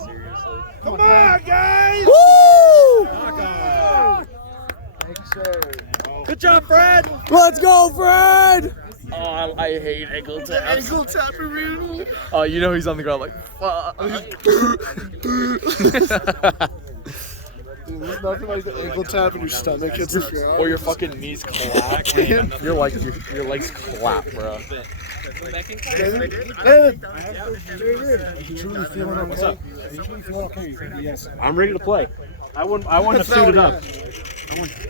Come on, guys! Woo! Good job, Fred! Let's go, Fred! Oh, I hate ankle taps. Ankle tap removal. Oh, you know he's on the ground like, fuck. Dude, there's nothing like the ankle tap in your stomach hits the ground. Or your fucking knees clap. You're like, your legs clap, bro. What's up? Yes. I'm ready to play. I want to suit it up.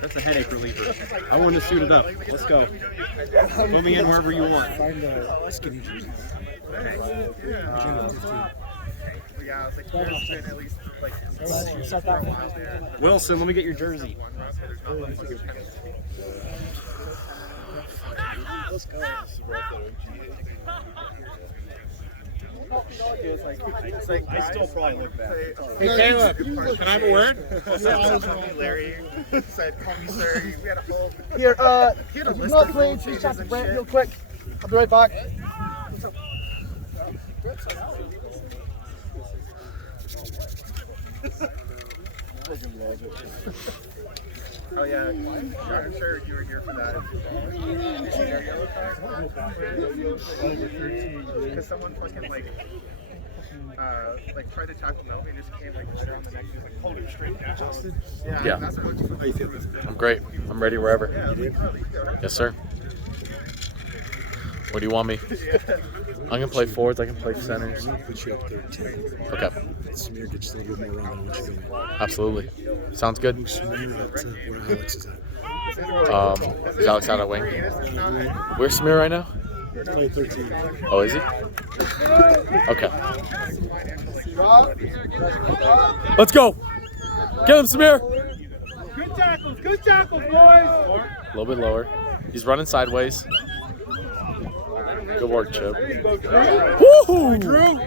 That's a headache reliever. I want to suit it up. Let's go. Put me in wherever you want. Find a skinny jersey. Wilson, let me get your jersey. I still probably look bad. Hey, Caleb, can I have a word? Larry said, call me sir. We had a whole. Here, not playing, just chat to Brent real quick. I'll be right back. Oh yeah, I'm sure you were here for that. Because someone fucking like tried to tackle Melvin and just came like right around the neck and just like pulled him straight down. Yeah. That's what How you feel? I'm great. I'm ready wherever. Yes, sir. Where do you want me? I can play forwards. I can play centers. Put you up 13. Okay. Samir gets a little bit more run than what you're doing. Absolutely. Sounds good. Samir out to where Alex is at. Is Alex out at wing? Where's Samir right now? Let's play 13. Oh, is he? Okay. Let's go. Get him, Samir. Good tackles, boys! A little bit lower. He's running sideways. Good work, Chip. Woohoo! Drew!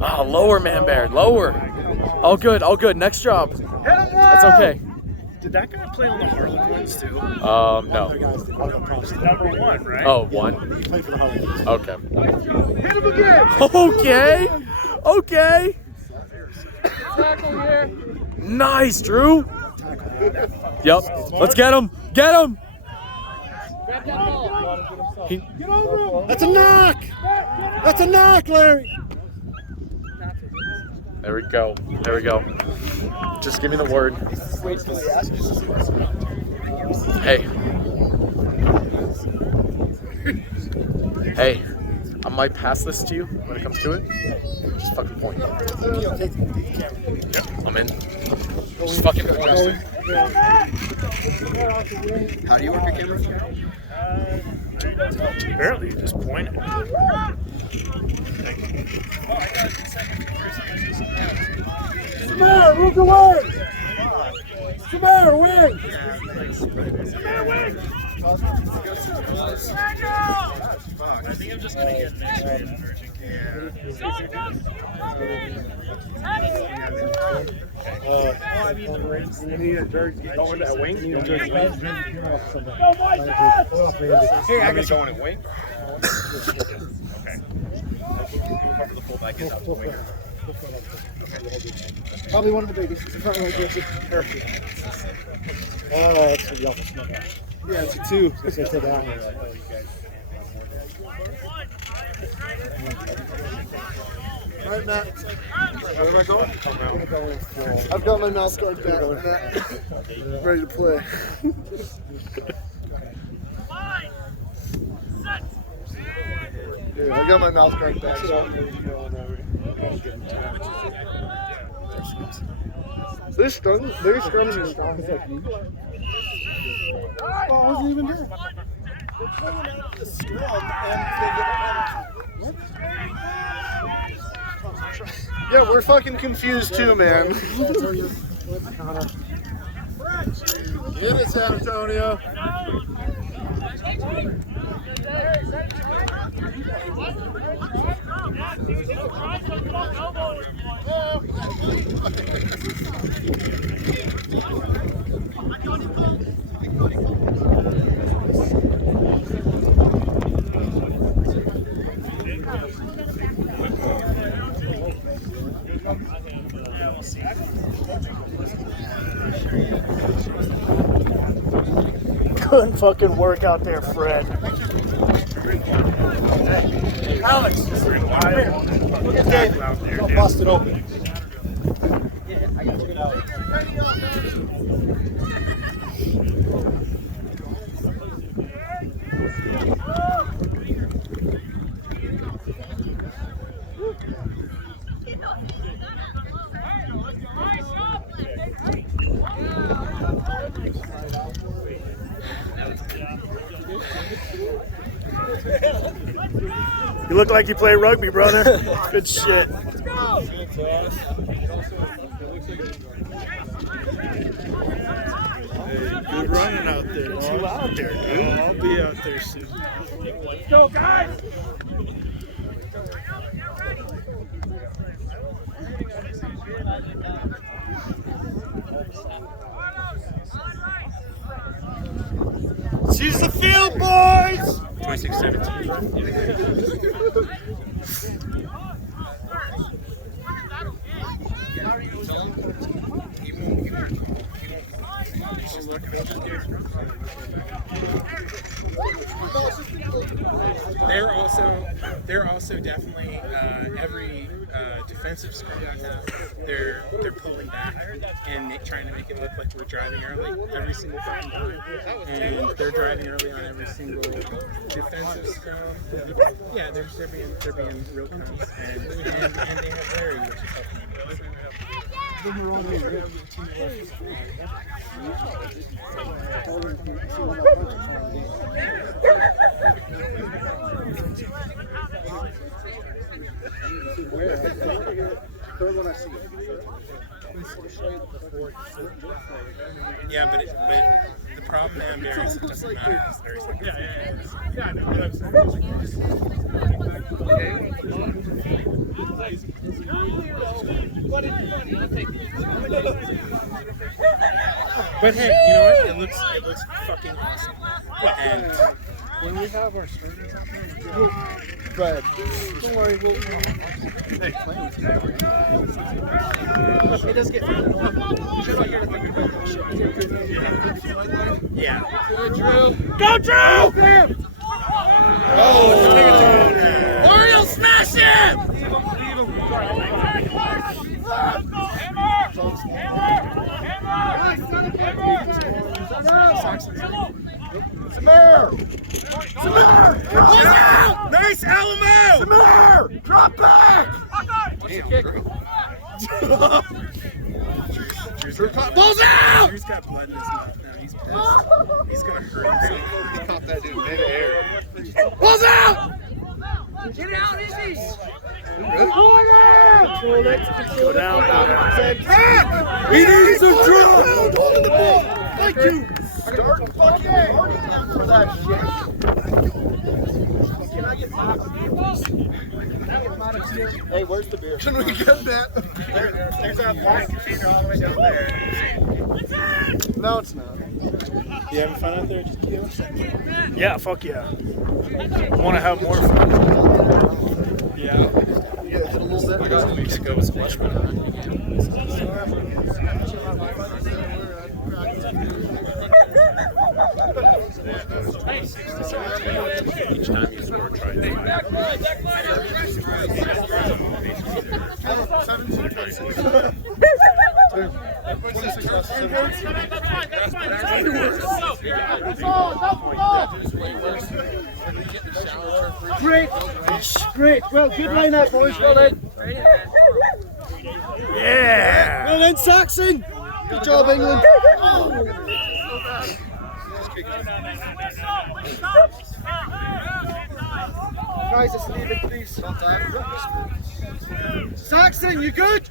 Ah, lower, man, Bear. Lower. All good. All good. Next job. That's okay. Did that guy play on the Harlequins too? No. Number 1, right? Oh, 1. He played for the Harlequins. Okay. Hit him again! Okay. Okay. Tackle here. Nice, Drew. Yep. Let's get him. Get him. Grab that ball. Get over him! That's a knock! That's a knock, Larry! There we go. There we go. Just give me the word. Hey. Hey. I might pass this to you when it comes to it. Just fucking point. Yep, I'm in. Just fucking point. How do you work your camera? Apparently, you just pointed. Samir, move the wing! Samir, wing! I think I'm just gonna get an X-rated version. You need a jersey going at wing? Hey, Hey, I guess going at wing? Okay. Cover the fullback is out to wing. Probably one of the biggest. It's in front of my jersey. Perfect. Oh, that's for the alpha smoke. Yeah, it's a 2. Because they said that. All right, Matt. Where am I going? I've got my mouse guard back. I'm ready to play. Dude, I got my mouse guard back. Their scrums are strong. I wasn't even here. They're pulling out the scrum and they get yeah, we're fucking confused too, man. Get it, San Antonio. Couldn't fucking work out there, Fred. Alex, come here. Look at David. Don't bust it open. You look like you play rugby, brother. Good shit. Good running out there. Get you out there, dude. I'll be out there soon. Let's go, guys! Seize the field, boys! 26-17. They're also definitely every defensive scrum we have, they're pulling back and trying to make it look like we're driving early every single fucking time. And they're driving early on every single defensive scrum. Yeah, they're being real cunts, and they have Larry, which is helping them. Yeah, but the problem there, Barry, is it doesn't matter because Larry's like, yeah, I know what I'm saying. But hey, you know what? It looks fucking awesome. And When we have our starters out there, Fred, don't worry, we'll play with him. It does get fun. yeah. Go, Drew! Oriole smash him! Nice Alamo! Samir! Drop back! Balls out! Drew's got blood in his mouth now. He's pissed. He's gonna hurt himself. He caught that dude mid-air. Balls out! Get out, Izzy! Go down. We need some Drew! Holding the ball! Thank you! Start fucking running for that shit. Can I get Hey, where's the beer? Can we get that? There's a wine container all the way down there. No, it's not. You having fun out there, Tequila? Yeah, fuck yeah. Want to have more fun. Yeah. I got Mexico was much better. Each time you score, try Great. Great. Well, good line out, boys. Well done. Yeah. Well done, Saxon. Good job, England. Guys, just leave it, please. Saxon, you good?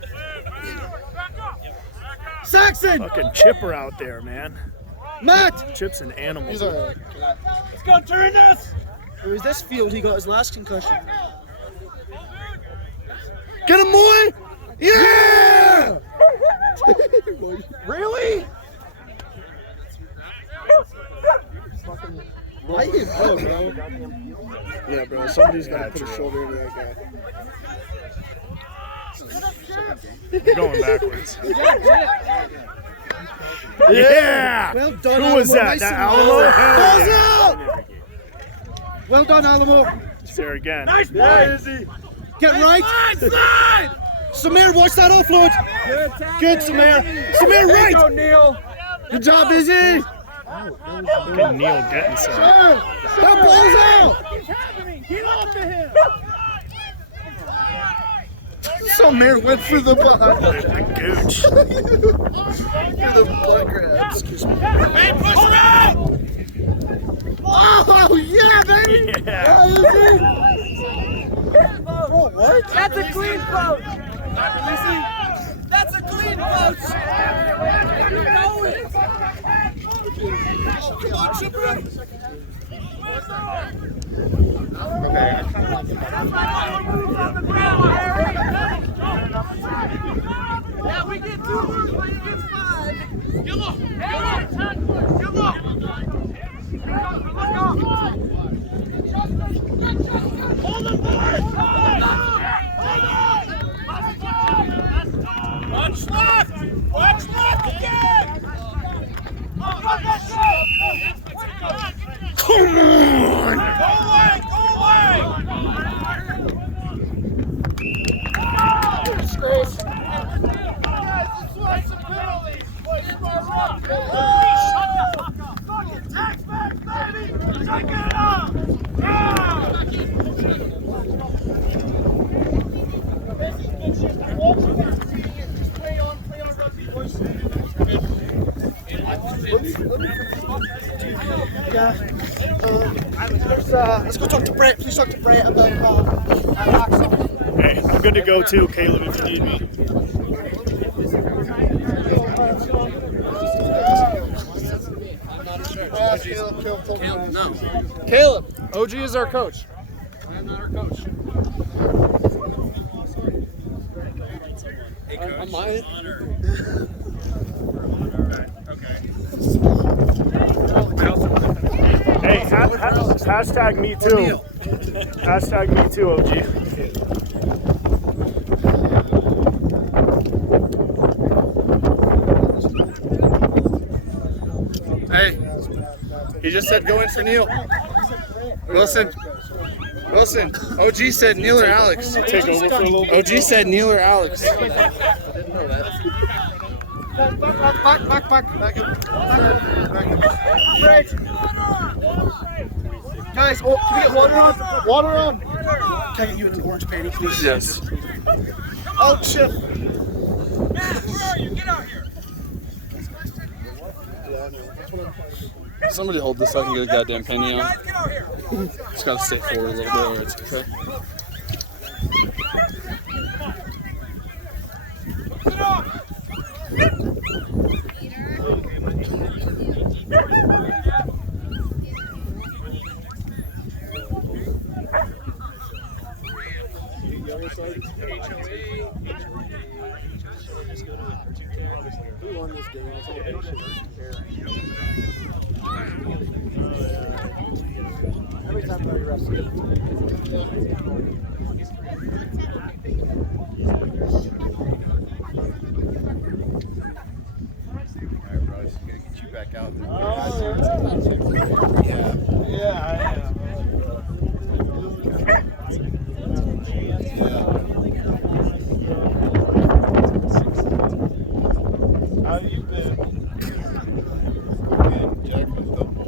Saxon! Fucking Chipper out there, man. Matt! Chip's an animal. He's alright. Let's go, turn this! It was this field he got his last concussion. Get him, boy! Yeah! Really? I get bugged, bro. Yeah, bro. Somebody's got to put a shoulder into that guy. Going backwards. Yeah! Well done, Who was that? Nice That and Alamo? well. Hell Balls yeah. out! Well done, Alamo. It's there again. Nice play. Yeah, Izzy. Get right. Slide! Samir, watch that offload. Good, Samir. Samir, right. Neil. Good job, Izzy. Look at Neil getting some. That ball's out. Get off of him! Samir went for the butt. The gooch. For the butt grab. Excuse me. Hey, push him out! Oh, yeah, baby. Yeah. Izzy. Oh, what? That's a clean boat. That's a clean boat. You know it. Come on, Chipper. Yeah, we get 2 moves, but he gets 5. Yellow! Hold the board! Watch left! Watch left again! Come on. Go away! Go away! Let's go talk to Brett. Please talk to Brett about Axel. Hey, I'm good to go too, Caleb, if you need me. Caleb, OG is our coach. I am not our coach. Hey, coach. On my Hey, hashtag me too. Hashtag me too, OG. Hey, he just said go in for Neil. Wilson. OG said Neil or Alex. Take over for a little bit. OG said Neil or Alex. Back up. Guys, can we get water on? Water on. Can I get you an orange panty, please? Yes. Oh, Chip. Matt, where are you? Get out here! Somebody hold this so I can get a goddamn penny on. Guys, get out here! Just gotta stay forward a little bit or it's okay. Get off! Who won this game? Every time the refs Alright, bro, it's gonna get you back out there. How you been? Jack was double.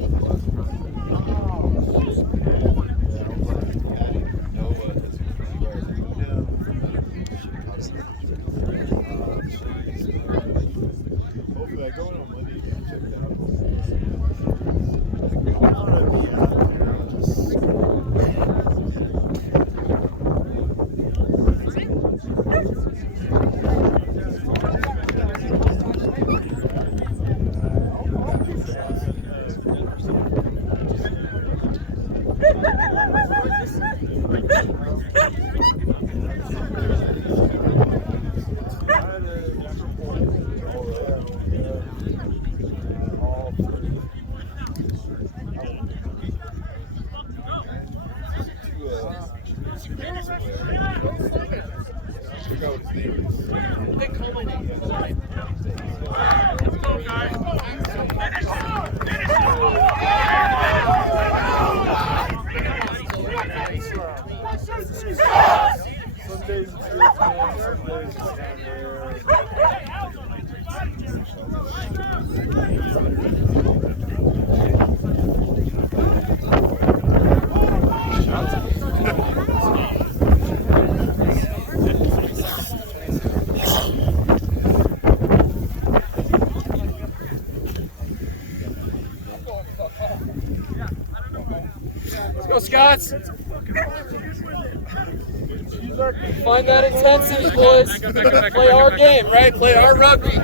forgot what his name is. They call my name. Sorry. Let's go, guys. Finish it. Some days it's good, some days it's down Let's go, Scots! Find that intensity, boys. Play our game, right? Play our rugby.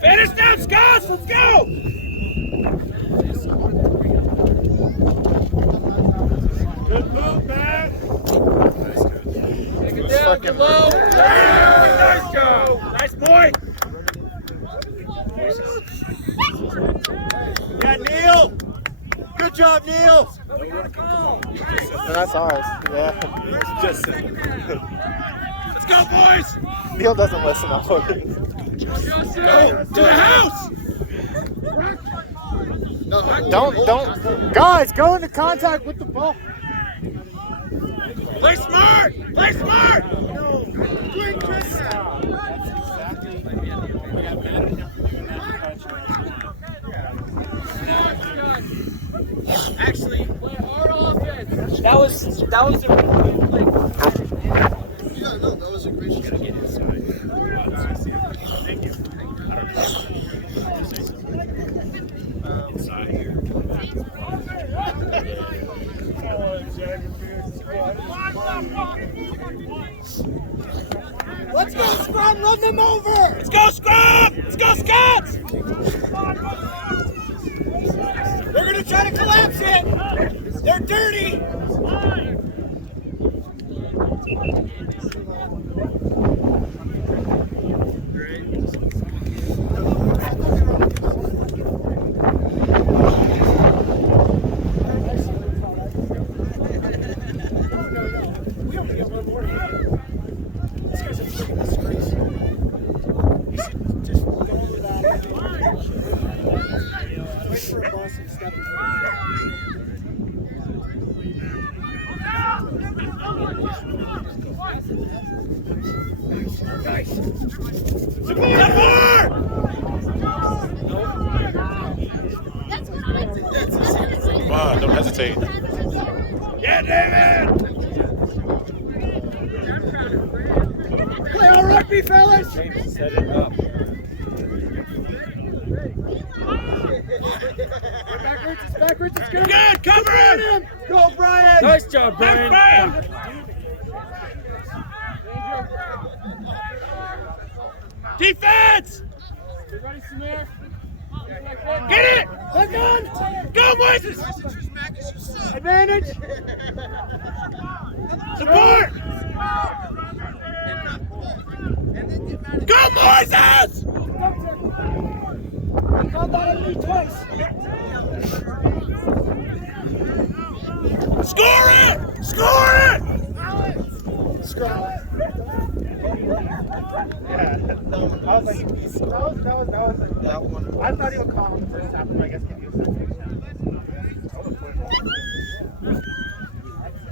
Finish them, Scots! Let's go! Good move, man! Take it down, get low. Nice go! Nice boy! Yeah, Neil! Good job, Neil! That's ours. Yeah. Just let's go, boys! Neil doesn't listen. I'm looking. Go to the house! Don't. Guys, go into contact with the ball. Play smart! Play smart! Actually, play our offense. That was a really good play. Yeah, no, that was a great shot. Let's go, Scrum! Run them over! Let's go, Scrum! Let's go, Scots! They're gonna try to collapse it! They're dirty! Come on, don't hesitate. Yeah, David! Play our rugby, fellas! Set it up. Backwards, it's good! Good, cover him! Go, Brian! Nice job, Brian! Brian. Defense! Ready, Samir? Get it! Let's go! Go, Moises! Advantage! Support! Go, Moises! Call that on me twice! Score it! Score it! Scrum. Yeah, no, I was like, that was I thought he would call him the first half, but I guess give you a second half.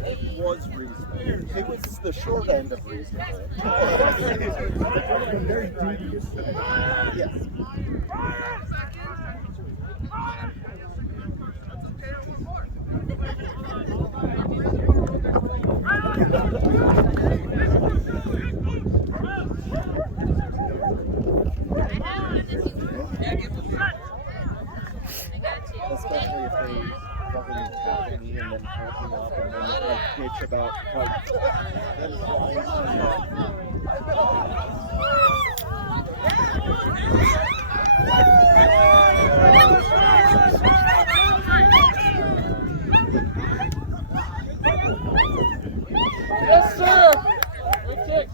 It was reasonable. It was the short end of reasonable. Very dubious. Yes. Especially if they fucking tackle me and then hold me up and then they bitch about like them flying Yes, sir. Good kick.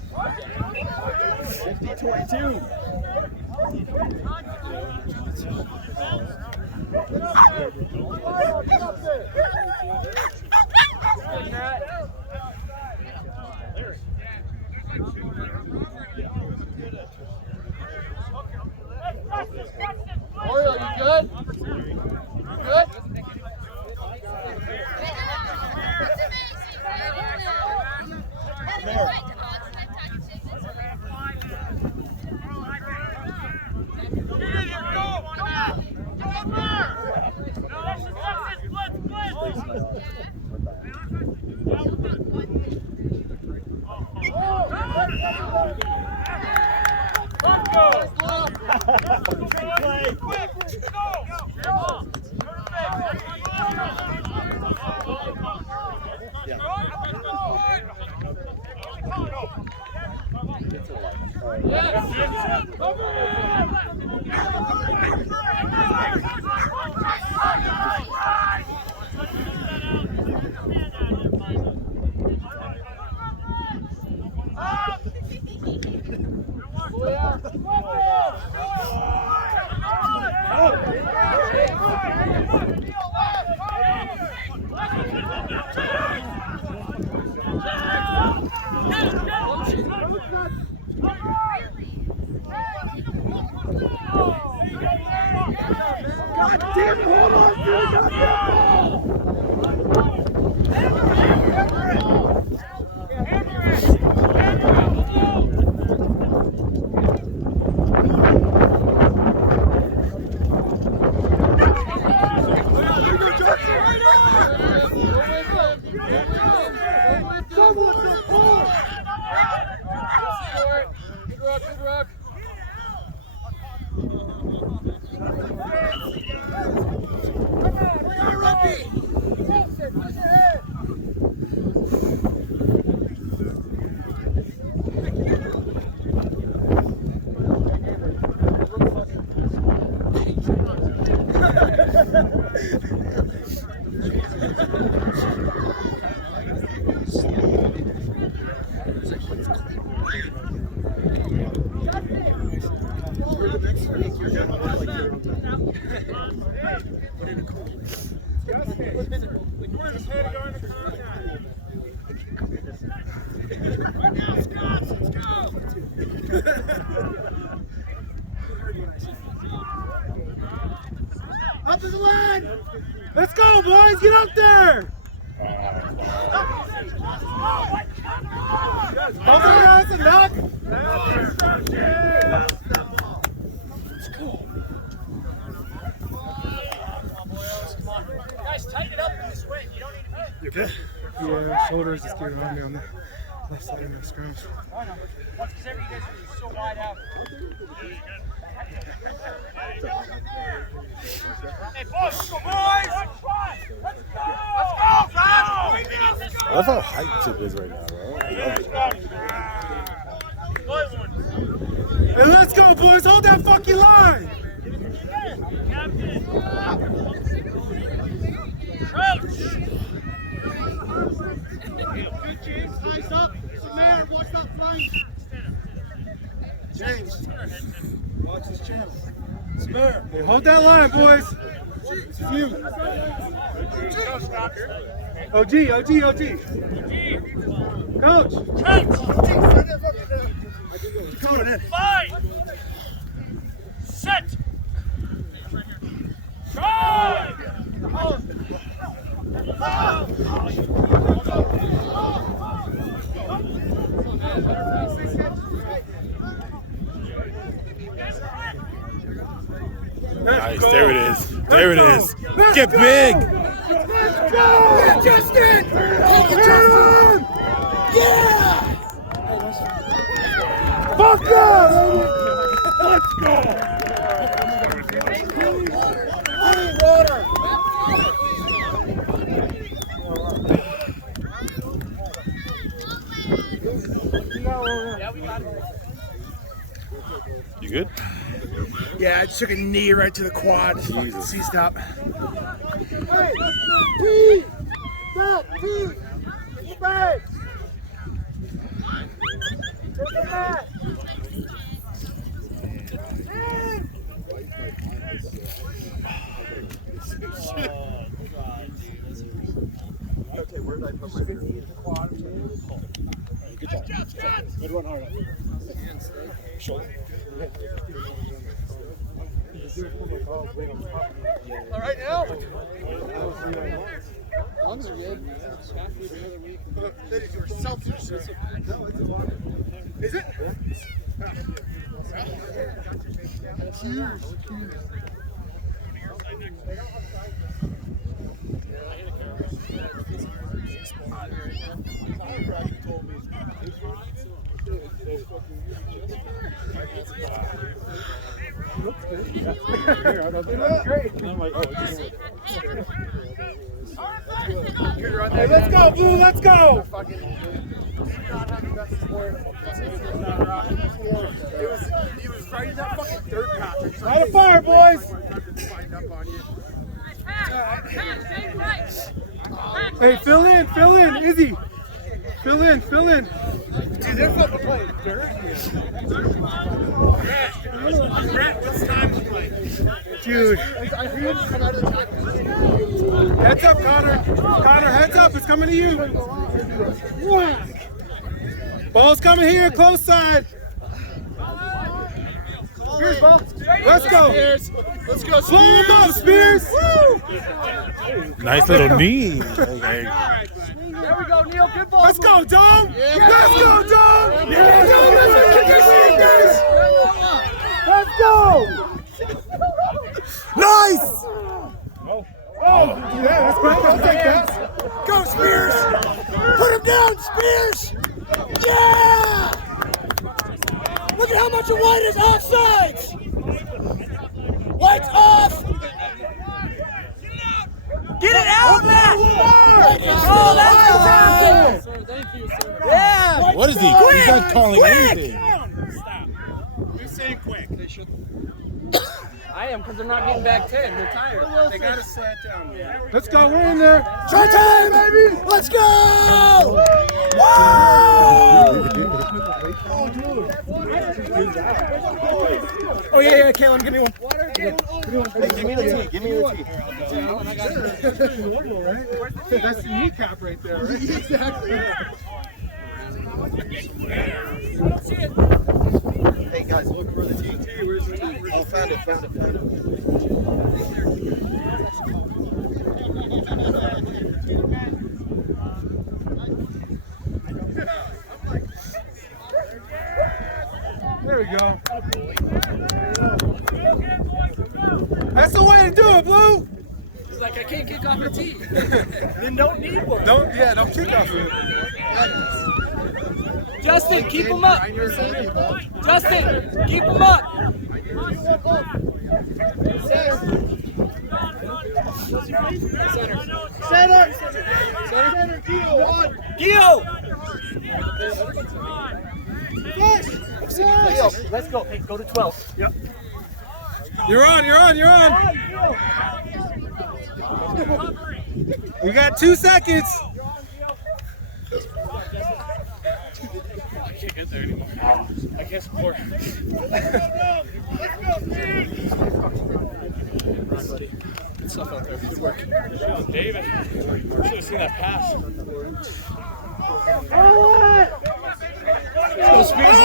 50-22. Up to the line! Let's go, boys! Get up there! Don't say that's enough! Guys, tighten it up in this way. You don't need to be. You okay? Yeah, shoulders just getting on me on the left side of my scrums. Watch, because every you guys are so wide out. Hey, boys, let's go, boys! Let's go! I love how hyped Chip is right now, bro. I love it. Hey, let's go, boys! Hold that fucking line! Coach! James, eyes up! Samir, watch that flank! James, watch his channel. Samir, hey, hold that line, boys! It's you. OG. Coach! Coming in. Fight! Set! Try! Nice, there it is. There it is. Get big! Let's go! Yeah, Justin! Justin! Yeah! Fuck us! Let's go! Water! You good? Yeah, I just took a knee right to the quad. Jesus. C-stop. Hey! T! Stop! T! Back! Take it back! Okay, where did I put my quad? Good job. Good one, hard up. Shoulder. All right now? Lungs are good. It's halfway the other week. That is your seltzer, sir. Is it? Cheers. Looks good. Hey, let's go, Blue, let's go! He was right in that fucking third patch. Light a fire, boys! Hey, fill in, Izzy. Fill in. Dude, they're fucking playing dirt here. What's time look like? Dude. Heads up, Connor. Connor, heads up. It's coming to you. Whack. Ball's coming here, close side. Spears, ball. Let's go. Let's go. Slow him up, Spears. Woo. Nice little knee. There we go, Neil. Good ball. Let's go, Dom. Let's go, Dom. Yeah, Dom, let's kick your shoulders. Let's go. Nice. Oh, yeah, that's great. I'll take that. Go, Spears. Put him down, Spears. Yeah. Look at how much of white is offsides. White's off. Get it out, Matt! Oh, that's awesome! Thank you, sir. Yeah! What is he? He's not calling anything. Who's saying quick? They should. I am, because they're not getting back 10. They're tired. They gotta slant down. Let's go, we're in there. Try time, baby! Let's go! Woo! Oh, yeah, Kalen, give me one. Give me the tea. Give me the tea. That's the kneecap right there, right? Exactly. Hey guys, look for the tea. Where's the tea? Oh, found it. There we go. That's the way to do it, Blue. He's like, I can't kick off the tee. Then don't need one. Don't kick off it. Justin, keep him up. Justin, keep him up. Center. Gio! Let's go. Hey, go to 12. Yep. You're on. We got 2 seconds. I can't get there anymore. I can't score. Good stuff out there. Good work. David, should have seen that pass. Let's go, Spears.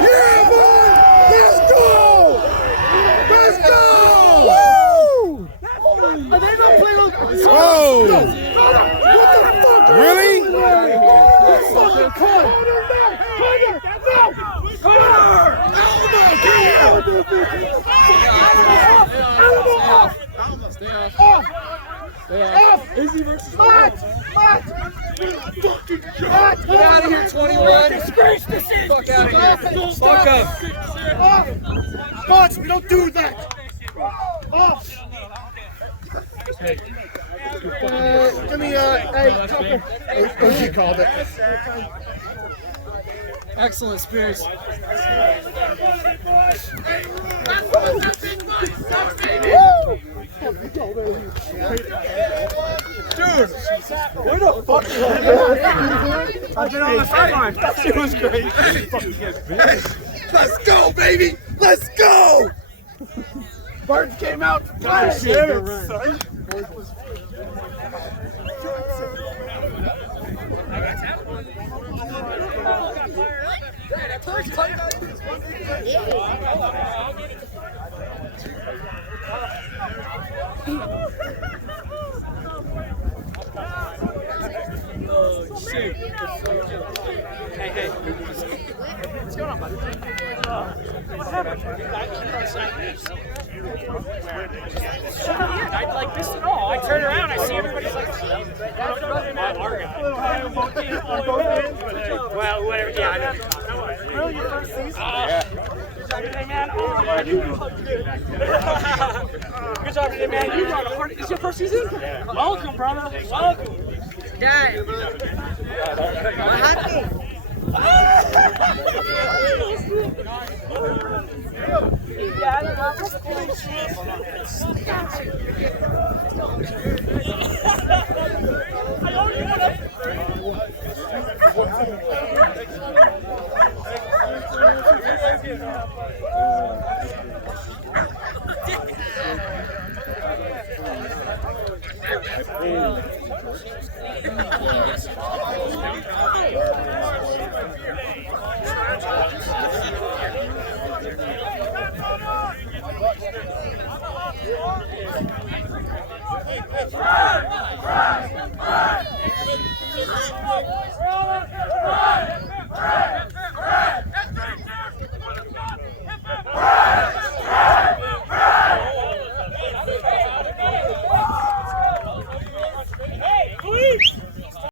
Yeah, boy! Let's go! Woo! Are they not playing those? Whoa! What the fuck? Really? Fucking cut! Izzy versus Matt! Fucking shot! Get out of here, 21. Disgrace this is! Fuck out of here. Fuck up. Scots, we don't do that! Off! Give me hey, Tucker. OG called it. Excellent, Spears. Dude, where the fuck is that? I've been on the sideline. That shit was great. Let's go, baby! Let's go! Barton came out. God damn it, son. Hey. What's going on, buddy? I like this at all. I turn around, I see everybody's like, that's our guy. Well, whatever. Yeah, I know. Really, your first season? today, man. Oh, good job today, man. You brought a hard. Is your first season? Yeah. Welcome, brother. Welcome. Dad. What happened? Yeah, I don't know.